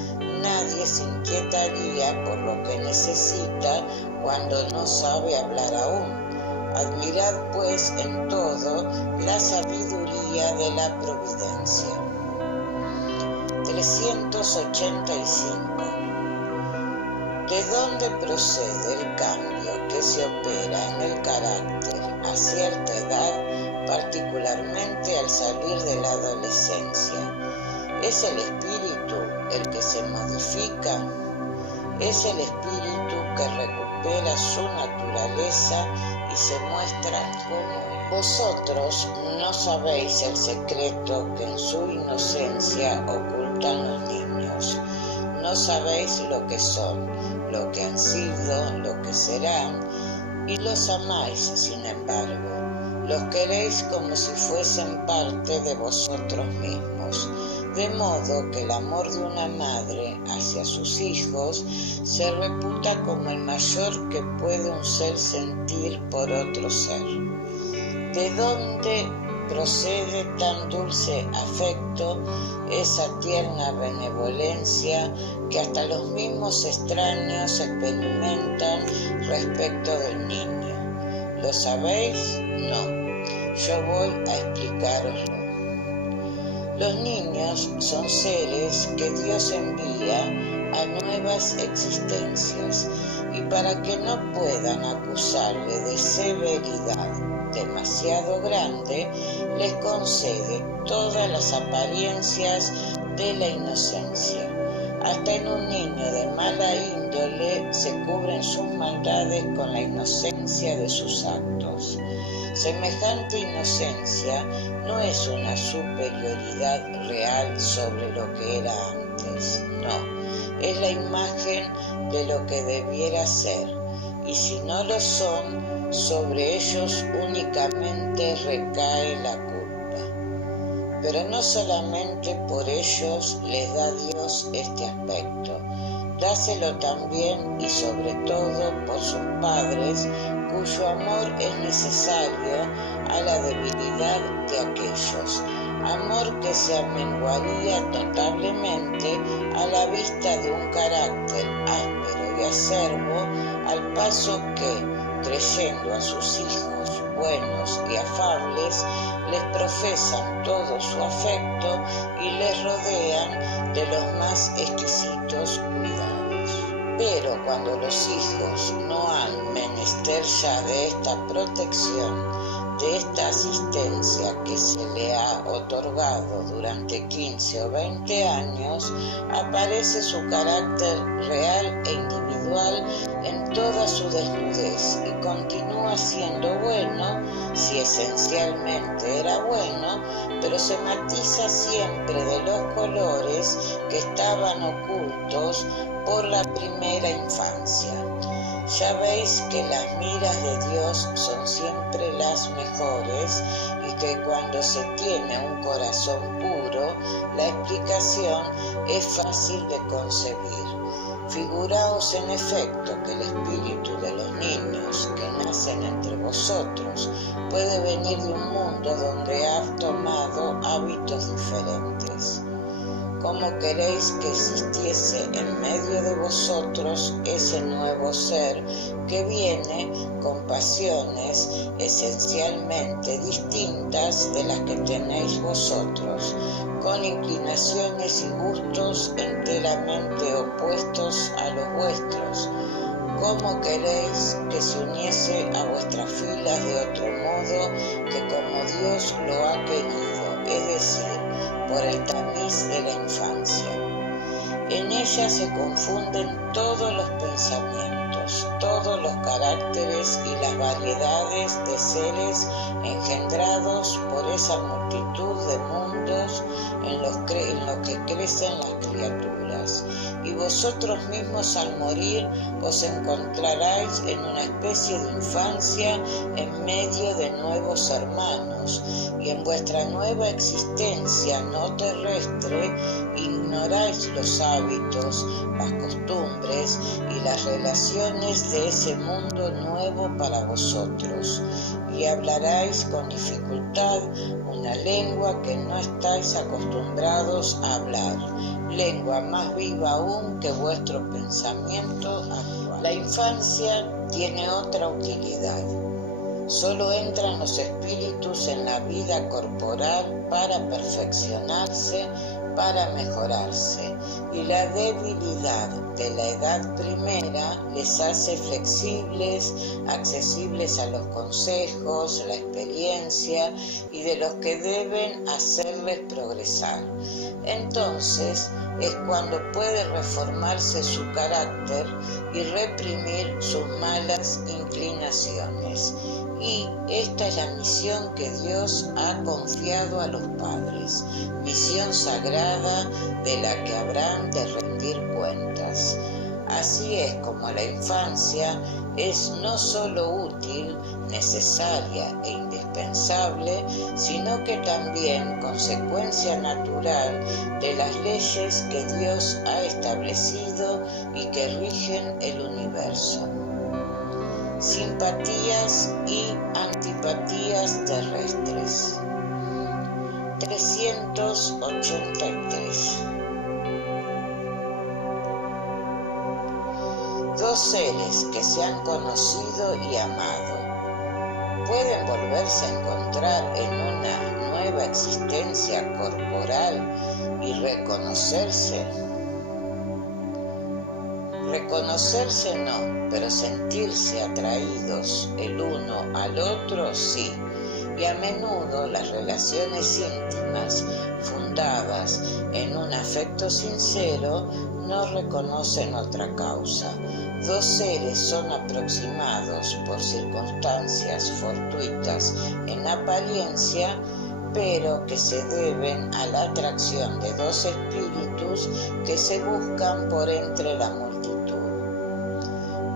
nadie se inquietaría por lo que necesita cuando no sabe hablar aún? Admirad pues en todo la sabiduría de la providencia. 385. ¿De dónde procede el cambio que se opera en el carácter a cierta edad, particularmente al salir de la adolescencia? ¿Es el espíritu el que se modifica? ¿Es el espíritu que recupera su naturaleza y se muestra como es? Vosotros no sabéis el secreto que en su inocencia ocultan los niños. No sabéis lo que son, lo que han sido, lo que serán, y los amáis, sin embargo. Los queréis como si fuesen parte de vosotros mismos, de modo que el amor de una madre hacia sus hijos se reputa como el mayor que puede un ser sentir por otro ser. ¿De dónde procede tan dulce afecto, esa tierna benevolencia que hasta los mismos extraños experimentan respecto del niño? ¿Lo sabéis? No. Yo voy a explicaroslo. Los niños son seres que Dios envía a nuevas existencias, y para que no puedan acusarle de severidad demasiado grande, les concede todas las apariencias de la inocencia. Hasta en un niño de mala índole se cubren sus maldades con la inocencia de sus actos. Semejante inocencia no es una superioridad real sobre lo que era antes, no, es la imagen de lo que debiera ser, y si no lo son, sobre ellos únicamente recae la culpa. Pero no solamente por ellos les da Dios este aspecto, dáselo también y sobre todo por sus padres, cuyo amor es necesario a la debilidad de aquellos, amor que se amenguaría notablemente a la vista de un carácter áspero y acerbo, al paso que, creyendo a sus hijos buenos y afables, les profesan todo su afecto y les rodean de los más exquisitos cuidados. Pero cuando los hijos no han menester ya de esta protección, de esta asistencia que se le ha otorgado durante 15 o 20 años, aparece su carácter real e individual en toda su desnudez y continúa siendo bueno, si esencialmente era bueno, pero se matiza siempre de los colores que estaban ocultos por la primera infancia. Ya veis que las miras de Dios son siempre las mejores y que cuando se tiene un corazón puro, la explicación es fácil de concebir. Figuraos en efecto que el espíritu de los niños que nacen entre vosotros puede venir de un mundo donde ha tomado hábitos diferentes. ¿Cómo queréis que existiese en medio de vosotros ese nuevo ser que viene con pasiones esencialmente distintas de las que tenéis vosotros, con inclinaciones y gustos enteramente opuestos a los vuestros? ¿Cómo queréis que se uniese a vuestras filas de otro modo que como Dios lo ha querido, es decir, por el tamiz de la infancia? En ella se confunden todos los pensamientos, todos los caracteres y las variedades de seres engendrados por esa multitud multitud de mundos en los que crecen las criaturas, y vosotros mismos al morir os encontraréis en una especie de infancia en medio de nuevos hermanos, y en vuestra nueva existencia no terrestre ignoráis los hábitos, las costumbres y las relaciones de ese mundo nuevo para vosotros, y hablaréis con dificultad una lengua que no estáis acostumbrados a hablar, lengua más viva aún que vuestro pensamiento actual. La infancia tiene otra utilidad. Solo entran los espíritus en la vida corporal para perfeccionarse, para mejorarse, y la debilidad de la edad primera les hace flexibles, accesibles a los consejos, la experiencia y de los que deben hacerles progresar. Entonces es cuando puede reformarse su carácter y reprimir sus malas inclinaciones. Y esta es la misión que Dios ha confiado a los padres, misión sagrada de la que habrán de rendir cuentas. Así es como la infancia es no solo útil, necesaria e indispensable, sino que también consecuencia natural de las leyes que Dios ha establecido y que rigen el universo. Simpatías y antipatías terrestres. 383. Dos seres que se han conocido y amado, ¿pueden volverse a encontrar en una nueva existencia corporal y reconocerse? Reconocerse no, pero sentirse atraídos el uno al otro sí, y a menudo las relaciones íntimas fundadas en un afecto sincero no reconocen otra causa. Dos seres son aproximados por circunstancias fortuitas en apariencia, pero que se deben a la atracción de dos espíritus que se buscan por entre la multitud.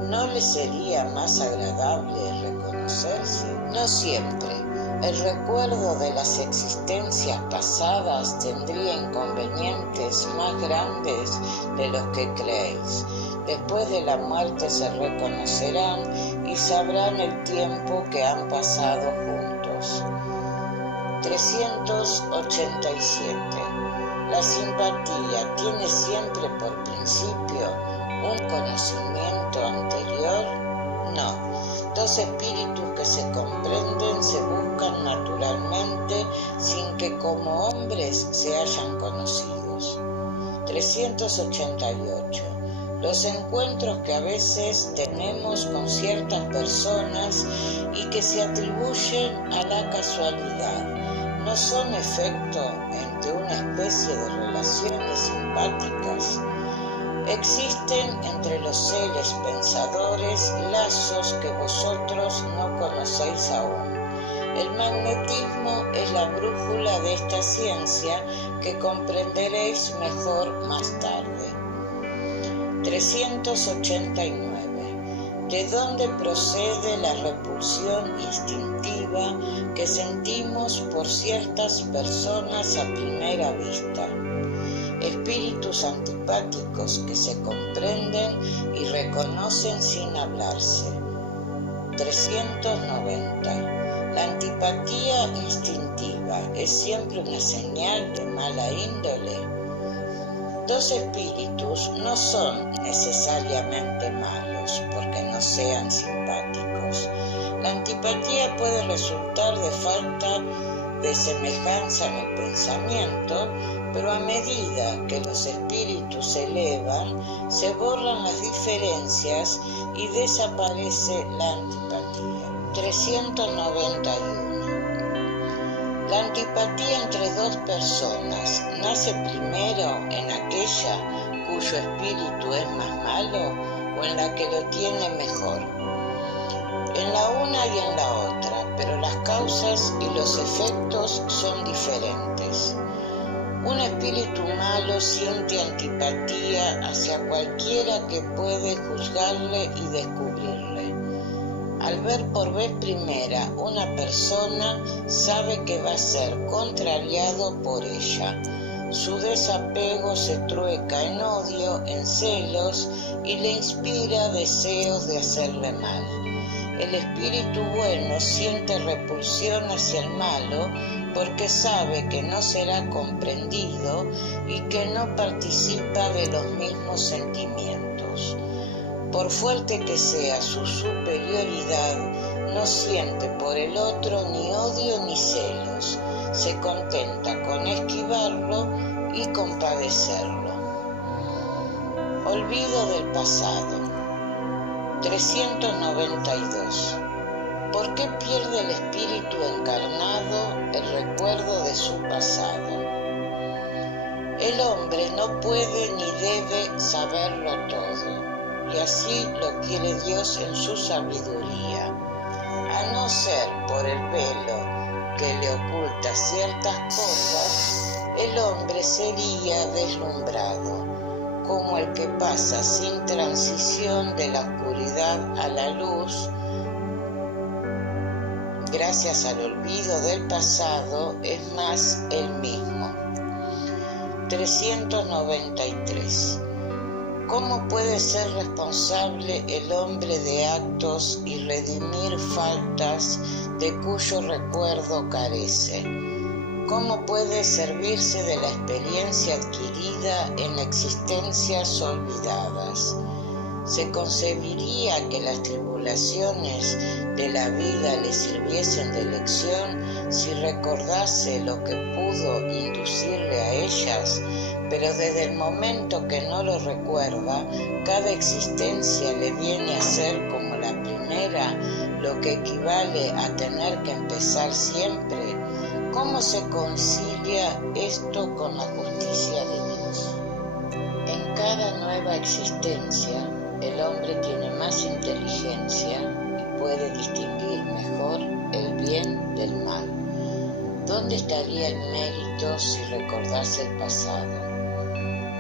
¿No les sería más agradable reconocerse? No siempre. El recuerdo de las existencias pasadas tendría inconvenientes más grandes de los que creéis. Después de la muerte se reconocerán y sabrán el tiempo que han pasado juntos. 387. La simpatía tiene siempre por principio un conocimiento anterior. No. Dos espíritus que se comprenden se buscan naturalmente sin que como hombres se hayan conocidos. 388. Los encuentros que a veces tenemos con ciertas personas y que se atribuyen a la casualidad, ¿no son efecto de una especie de relaciones simpáticas? Existen entre los seres pensadores lazos que vosotros no conocéis aún. El magnetismo es la brújula de esta ciencia que comprenderéis mejor más tarde. 389. ¿De dónde procede la repulsión instintiva que sentimos por ciertas personas a primera vista? Espíritus antipáticos que se comprenden y reconocen sin hablarse. 390. La antipatía instintiva es siempre una señal de mala índole. Dos espíritus no son necesariamente malos porque no sean simpáticos. La antipatía puede resultar de falta de semejanza en el pensamiento, pero a medida que los espíritus se elevan, se borran las diferencias y desaparece la antipatía. 391. La antipatía entre dos personas nace primero en aquella cuyo espíritu es más malo o en la que lo tiene mejor. En la una y en la otra, pero las causas y los efectos son diferentes. Un espíritu malo siente antipatía hacia cualquiera que puede juzgarle y descubrirle. Al ver por vez primera una persona, sabe que va a ser contrariado por ella. Su desapego se trueca en odio, en celos y le inspira deseos de hacerle mal. El espíritu bueno siente repulsión hacia el malo porque sabe que no será comprendido y que no participa de los mismos sentimientos. Por fuerte que sea su superioridad, no siente por el otro ni odio ni celos. Se contenta con esquivarlo y compadecerlo. Olvido del pasado. 392. ¿Por qué pierde el espíritu encarnado el recuerdo de su pasado? El hombre no puede ni debe saberlo todo, y así lo quiere Dios en su sabiduría. A no ser por el velo que le oculta ciertas cosas, el hombre sería deslumbrado, como el que pasa sin transición de la oscuridad a la luz. Gracias al olvido del pasado, es más el mismo. 393. ¿Cómo puede ser responsable el hombre de actos y redimir faltas de cuyo recuerdo carece? ¿Cómo puede servirse de la experiencia adquirida en existencias olvidadas? ¿Se concebiría que las tribulaciones de la vida le sirviesen de lección si recordase lo que pudo inducirle a ellas? Pero desde el momento que no lo recuerda, cada existencia le viene a ser como la primera, lo que equivale a tener que empezar siempre. ¿Cómo se concilia esto con la justicia de Dios? En cada nueva existencia, el hombre tiene más inteligencia y puede distinguir mejor el bien del mal. ¿Dónde estaría el mérito si recordase el pasado?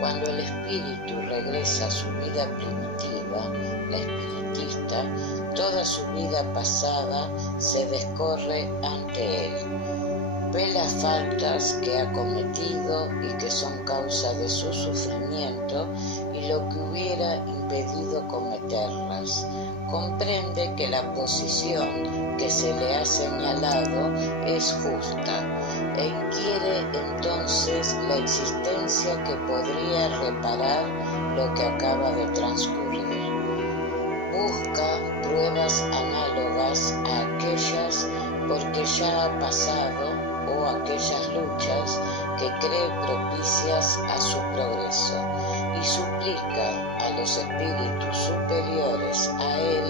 Cuando el espíritu regresa a su vida primitiva, la espiritista, toda su vida pasada se descorre ante él. Ve las faltas que ha cometido y que son causa de su sufrimiento y lo que hubiera impedido cometerlas. Comprende que la posición que se le ha señalado es justa e inquiere entonces la existencia que podría reparar lo que acaba de transcurrir. Busca pruebas análogas a aquellas porque ya ha pasado o aquellas luchas que cree propicias a su progreso y suplica a los espíritus superiores a él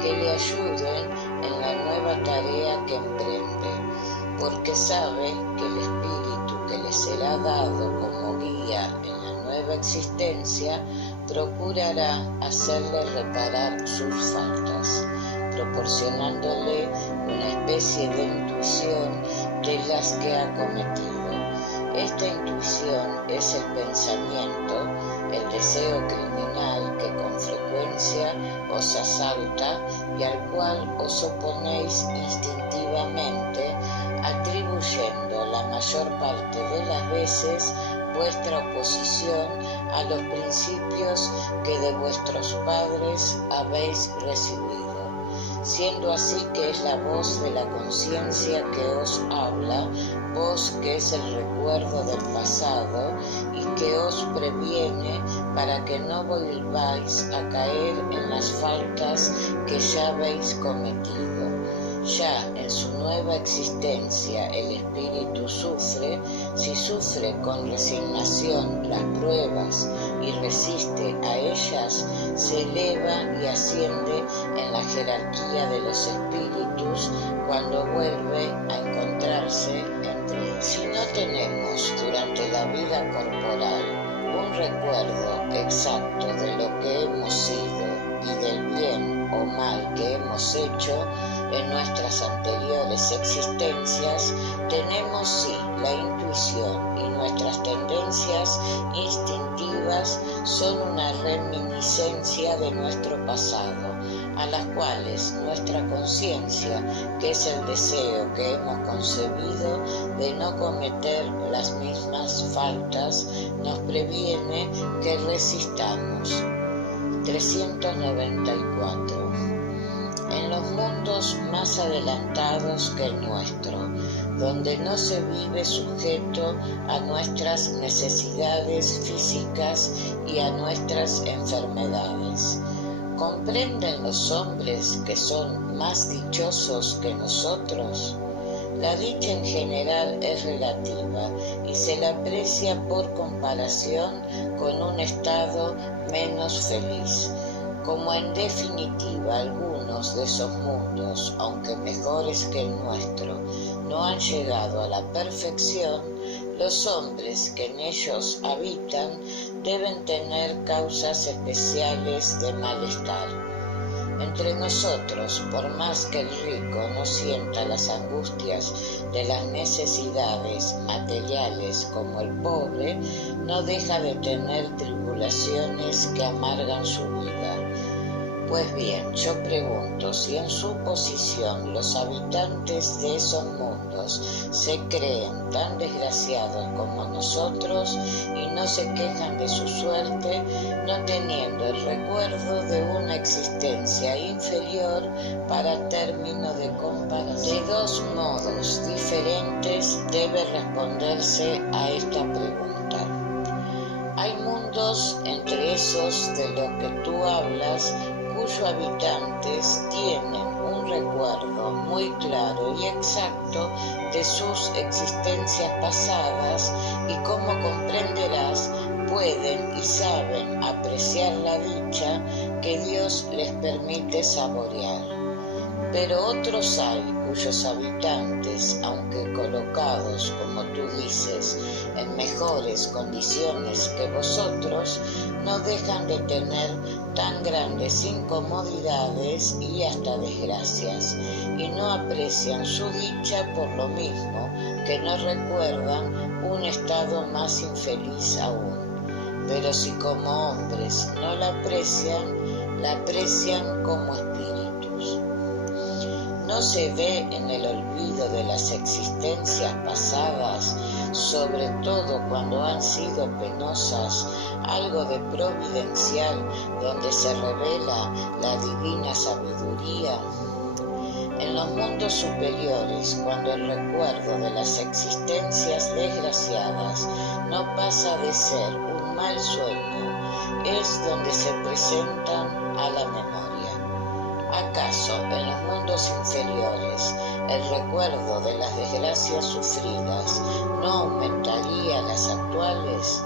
que le ayuden en la nueva tarea que emprende, porque sabe que el espíritu que le será dado como guía en la nueva existencia procurará hacerle reparar sus faltas, proporcionándole una especie de intuición de las que ha cometido. Esta intuición es el pensamiento, el deseo criminal que con frecuencia os asalta y al cual os oponéis instintivamente, atribuyendo la mayor parte de las veces vuestra oposición a los principios que de vuestros padres habéis recibido. Siendo así que es la voz de la conciencia que os habla, voz que es el recuerdo del pasado y que os previene para que no volváis a caer en las faltas que ya habéis cometido. Ya en su nueva existencia el espíritu sufre, si sufre con resignación las pruebas y resiste a ellas, se eleva y asciende en la jerarquía de los espíritus cuando vuelve a encontrarse entre ellos. Si no tenemos durante la vida corporal un recuerdo exacto de lo que hemos sido y del bien o mal que hemos hecho, en nuestras anteriores existencias, tenemos sí la intuición y nuestras tendencias instintivas son una reminiscencia de nuestro pasado, a las cuales nuestra conciencia, que es el deseo que hemos concebido de no cometer las mismas faltas, nos previene que resistamos. 394. En los mundos más adelantados que el nuestro, donde no se vive sujeto a nuestras necesidades físicas y a nuestras enfermedades, ¿comprenden los hombres que son más dichosos que nosotros? La dicha en general es relativa y se la aprecia por comparación con un estado menos feliz. Como en definitiva algunos de esos mundos, aunque mejores que el nuestro, no han llegado a la perfección, los hombres que en ellos habitan deben tener causas especiales de malestar. Entre nosotros, por más que el rico no sienta las angustias de las necesidades materiales como el pobre, no deja de tener tribulaciones que amargan su vida. Pues bien, yo pregunto si en su posición los habitantes de esos mundos se creen tan desgraciados como nosotros y no se quejan de su suerte, no teniendo el recuerdo de una existencia inferior para término de comparación. De dos modos diferentes debe responderse a esta pregunta. Hay mundos entre esos de los que tú hablas cuyos habitantes tienen un recuerdo muy claro y exacto de sus existencias pasadas y, como comprenderás, pueden y saben apreciar la dicha que Dios les permite saborear. Pero otros hay cuyos habitantes, aunque colocados, como tú dices, en mejores condiciones que vosotros, no dejan de tener tan grandes incomodidades y hasta desgracias, y no aprecian su dicha por lo mismo que no recuerdan un estado más infeliz aún. Pero si como hombres no la aprecian como espíritus. ¿No se ve en el olvido de las existencias pasadas, sobre todo cuando han sido penosas, algo de providencial donde se revela la divina sabiduría? En los mundos superiores, cuando el recuerdo de las existencias desgraciadas no pasa de ser un mal sueño, es donde se presentan a la memoria. ¿Acaso en los mundos inferiores el recuerdo de las desgracias sufridas no aumentaría las actuales?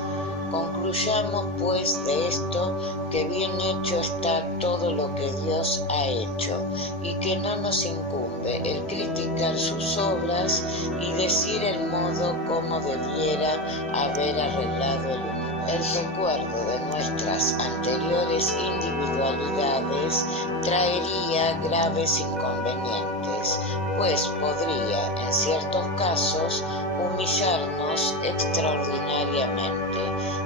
Concluyamos pues de esto que bien hecho está todo lo que Dios ha hecho y que no nos incumbe el criticar sus obras y decir el modo como debiera haber arreglado el universo. El recuerdo de nuestras anteriores individualidades traería graves inconvenientes, pues podría, en ciertos casos, humillarnos extraordinariamente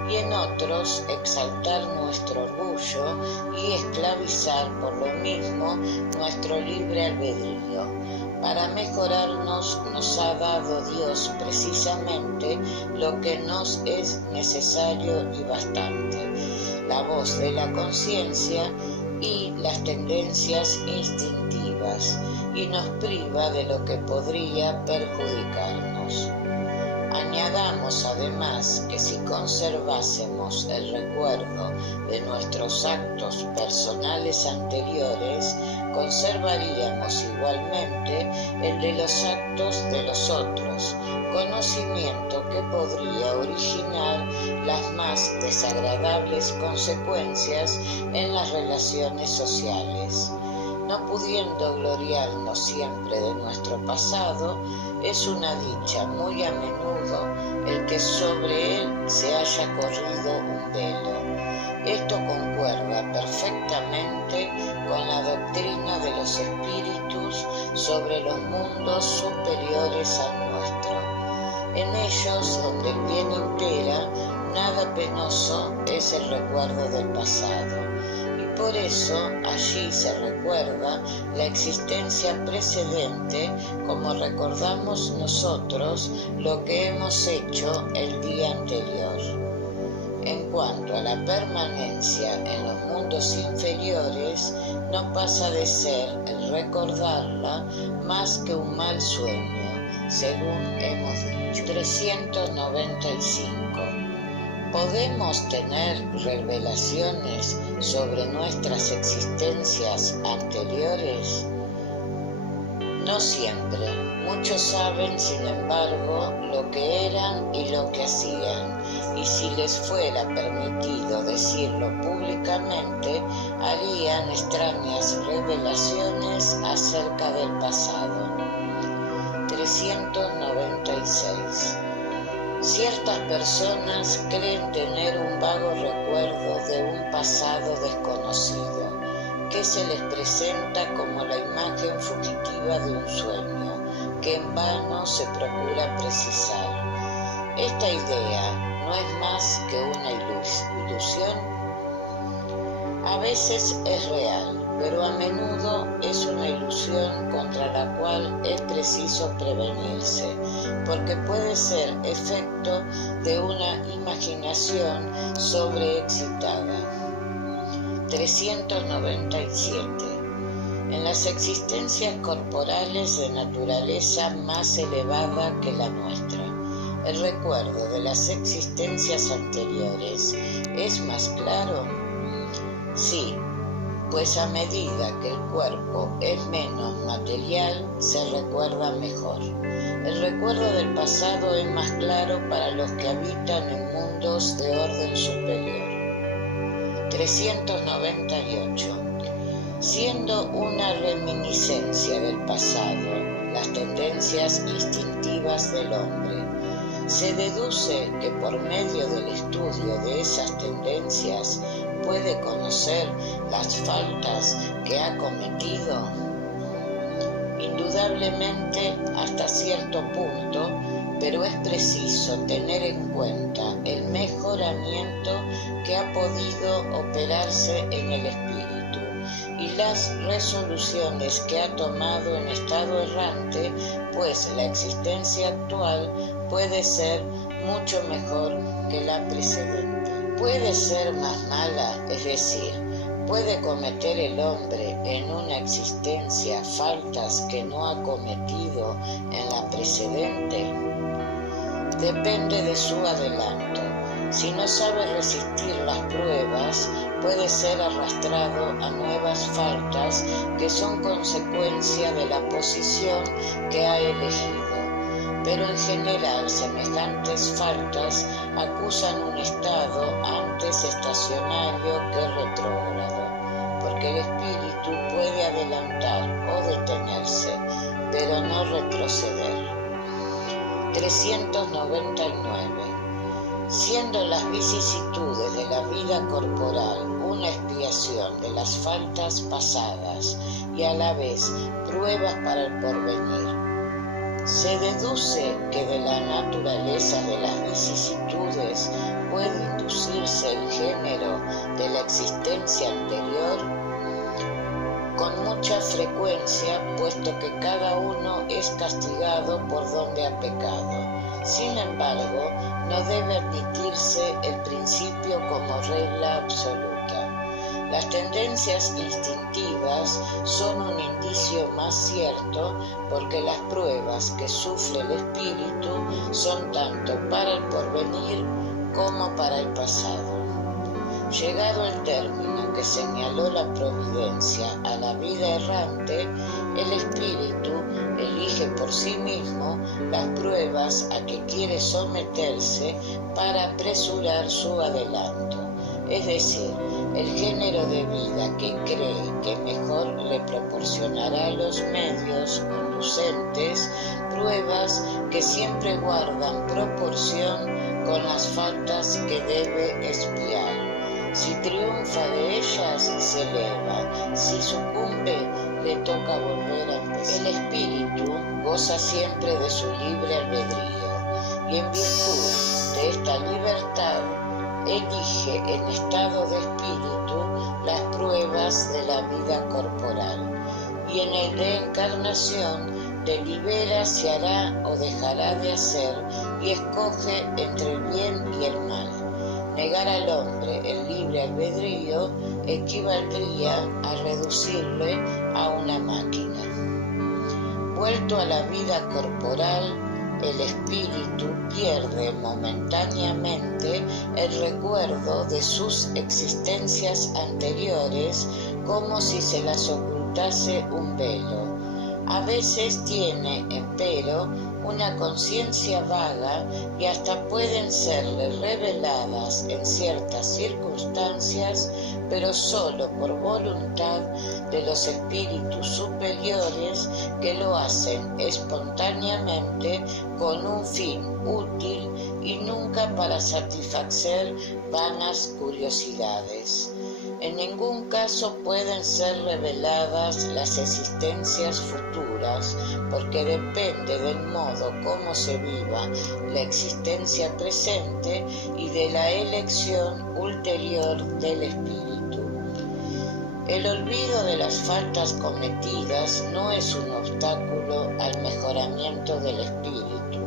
y en otros exaltar nuestro orgullo y esclavizar por lo mismo nuestro libre albedrío. Para mejorarnos nos ha dado Dios precisamente lo que nos es necesario y bastante, la voz de la conciencia y las tendencias instintivas, y nos priva de lo que podría perjudicarnos. Añadamos además que si conservásemos el recuerdo de nuestros actos personales anteriores, conservaríamos igualmente el de los actos de los otros, conocimiento que podría originar las más desagradables consecuencias en las relaciones sociales. No pudiendo gloriarnos siempre de nuestro pasado, es una dicha muy a menudo el que sobre él se haya corrido un velo, Esto concuerda perfectamente con la doctrina de los espíritus sobre los mundos superiores al nuestro. En ellos, donde el bien impera, nada penoso es el recuerdo del pasado, y por eso allí se recuerda la existencia precedente como recordamos nosotros lo que hemos hecho el día anterior. En cuanto a la permanencia en los mundos inferiores, no pasa de ser el recordarla más que un mal sueño, según hemos dicho. 395. ¿Podemos tener revelaciones sobre nuestras existencias anteriores? No siempre. Muchos saben, sin embargo, lo que eran y lo que hacían, y si les fuera permitido decirlo públicamente, harían extrañas revelaciones acerca del pasado. 396. Ciertas personas creen tener un vago recuerdo de un pasado desconocido, que se les presenta como la imagen fugitiva de un sueño, que en vano se procura precisar. Esta idea no es más que una ilusión. A veces es real, pero a menudo es una ilusión contra la cual es preciso prevenirse, porque puede ser efecto de una imaginación sobreexcitada. 397. En las existencias corporales de naturaleza más elevada que la nuestra, ¿el recuerdo de las existencias anteriores es más claro? Sí, pues a medida que el cuerpo es menos material, se recuerda mejor. El recuerdo del pasado es más claro para los que habitan en mundos de orden superior. 398. Siendo una reminiscencia del pasado, las tendencias instintivas del hombre, se deduce que por medio del estudio de esas tendencias puede conocer las faltas que ha cometido. Indudablemente hasta cierto punto, pero es preciso tener en cuenta el mejoramiento que ha podido operarse en el espíritu y las resoluciones que ha tomado en estado errante, pues la existencia actual puede ser mucho mejor que la precedente. Puede ser más mala, es decir, ¿puede cometer el hombre en una existencia faltas que no ha cometido en la precedente? Depende de su adelanto. Si no sabe resistir las pruebas, puede ser arrastrado a nuevas faltas que son consecuencia de la posición que ha elegido. Pero en general semejantes faltas acusan un estado antes estacionario que retrógrado, porque el espíritu puede adelantar o detenerse, pero no retroceder. 399. Siendo las vicisitudes de la vida corporal una expiación de las faltas pasadas y a la vez pruebas para el porvenir, se deduce que de la naturaleza de las vicisitudes puede inducirse el género de la existencia anterior con mucha frecuencia, puesto que cada uno es castigado por donde ha pecado. Sin embargo, no debe admitirse el principio como regla absoluta. Las tendencias instintivas son un indicio más cierto porque las pruebas que sufre el espíritu son tanto para el porvenir como para el pasado. Llegado el término que señaló la providencia a la vida errante, el espíritu elige por sí mismo las pruebas a que quiere someterse para apresurar su adelanto, es decir, el género de vida que cree que mejor le proporcionará los medios conducentes, pruebas que siempre guardan proporción con las faltas que debe expiar. Si triunfa de ellas, se eleva. Si sucumbe, le toca volver a empezar. El espíritu goza siempre de su libre albedrío y en virtud de esta libertad elige en estado de espíritu las pruebas de la vida corporal y en el de encarnación delibera si hará o dejará de hacer y escoge entre el bien y el mal. Negar al hombre el libre albedrío equivaldría a reducirle a una máquina. Vuelto a la vida corporal, el espíritu pierde momentáneamente el recuerdo de sus existencias anteriores como si se las ocultase un velo. A veces tiene, empero, una conciencia vaga y hasta pueden serle reveladas en ciertas circunstancias, pero solo por voluntad de los espíritus superiores que lo hacen espontáneamente con un fin útil y nunca para satisfacer vanas curiosidades. En ningún caso pueden ser reveladas las existencias futuras, porque depende del modo como se viva la existencia presente y de la elección ulterior del espíritu. El olvido de las faltas cometidas no es un obstáculo al mejoramiento del espíritu,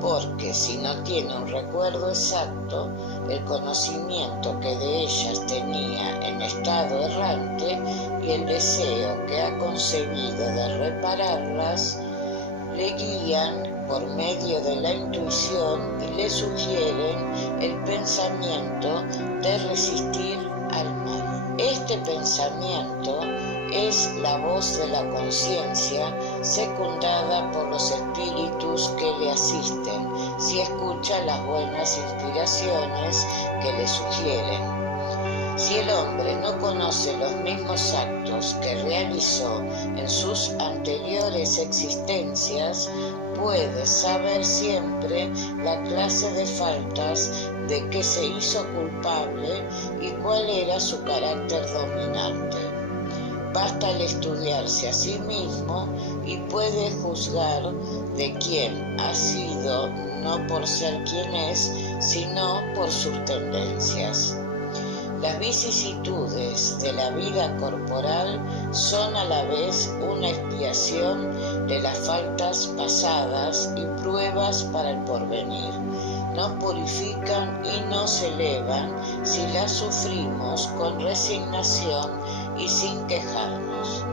porque si no tiene un recuerdo exacto, el conocimiento que de ellas tenía en estado errante y el deseo que ha concebido de repararlas, le guían por medio de la intuición y le sugieren el pensamiento de resistir al mal. Este pensamiento es la voz de la conciencia secundada por los espíritus que le asisten, si escucha las buenas inspiraciones que le sugieren. Si el hombre no conoce los mismos actos que realizó en sus anteriores existencias, puede saber siempre la clase de faltas de que se hizo culpable y cuál era su carácter dominante. Basta el estudiarse a sí mismo y puede juzgar de quién ha sido, no por ser quien es, sino por sus tendencias. Las vicisitudes de la vida corporal son a la vez una expiación de las faltas pasadas y pruebas para el porvenir. Nos purifican y nos elevan si las sufrimos con resignación y sin quejarnos.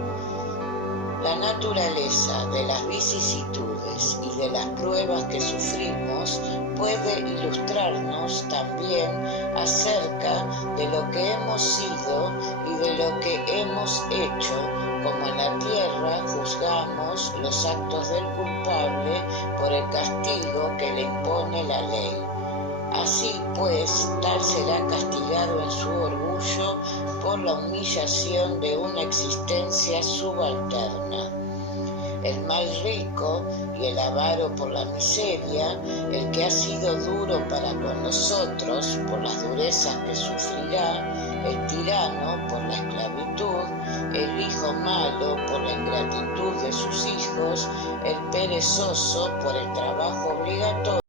La naturaleza de las vicisitudes y de las pruebas que sufrimos puede ilustrarnos también acerca de lo que hemos sido y de lo que hemos hecho, como en la tierra juzgamos los actos del culpable por el castigo que le impone la ley. Así pues, tal será castigado en su orgullo por la humillación de una existencia subalterna. El mal rico y el avaro por la miseria, el que ha sido duro para con nosotros por las durezas que sufrirá, el tirano por la esclavitud, el hijo malo por la ingratitud de sus hijos, el perezoso por el trabajo obligatorio,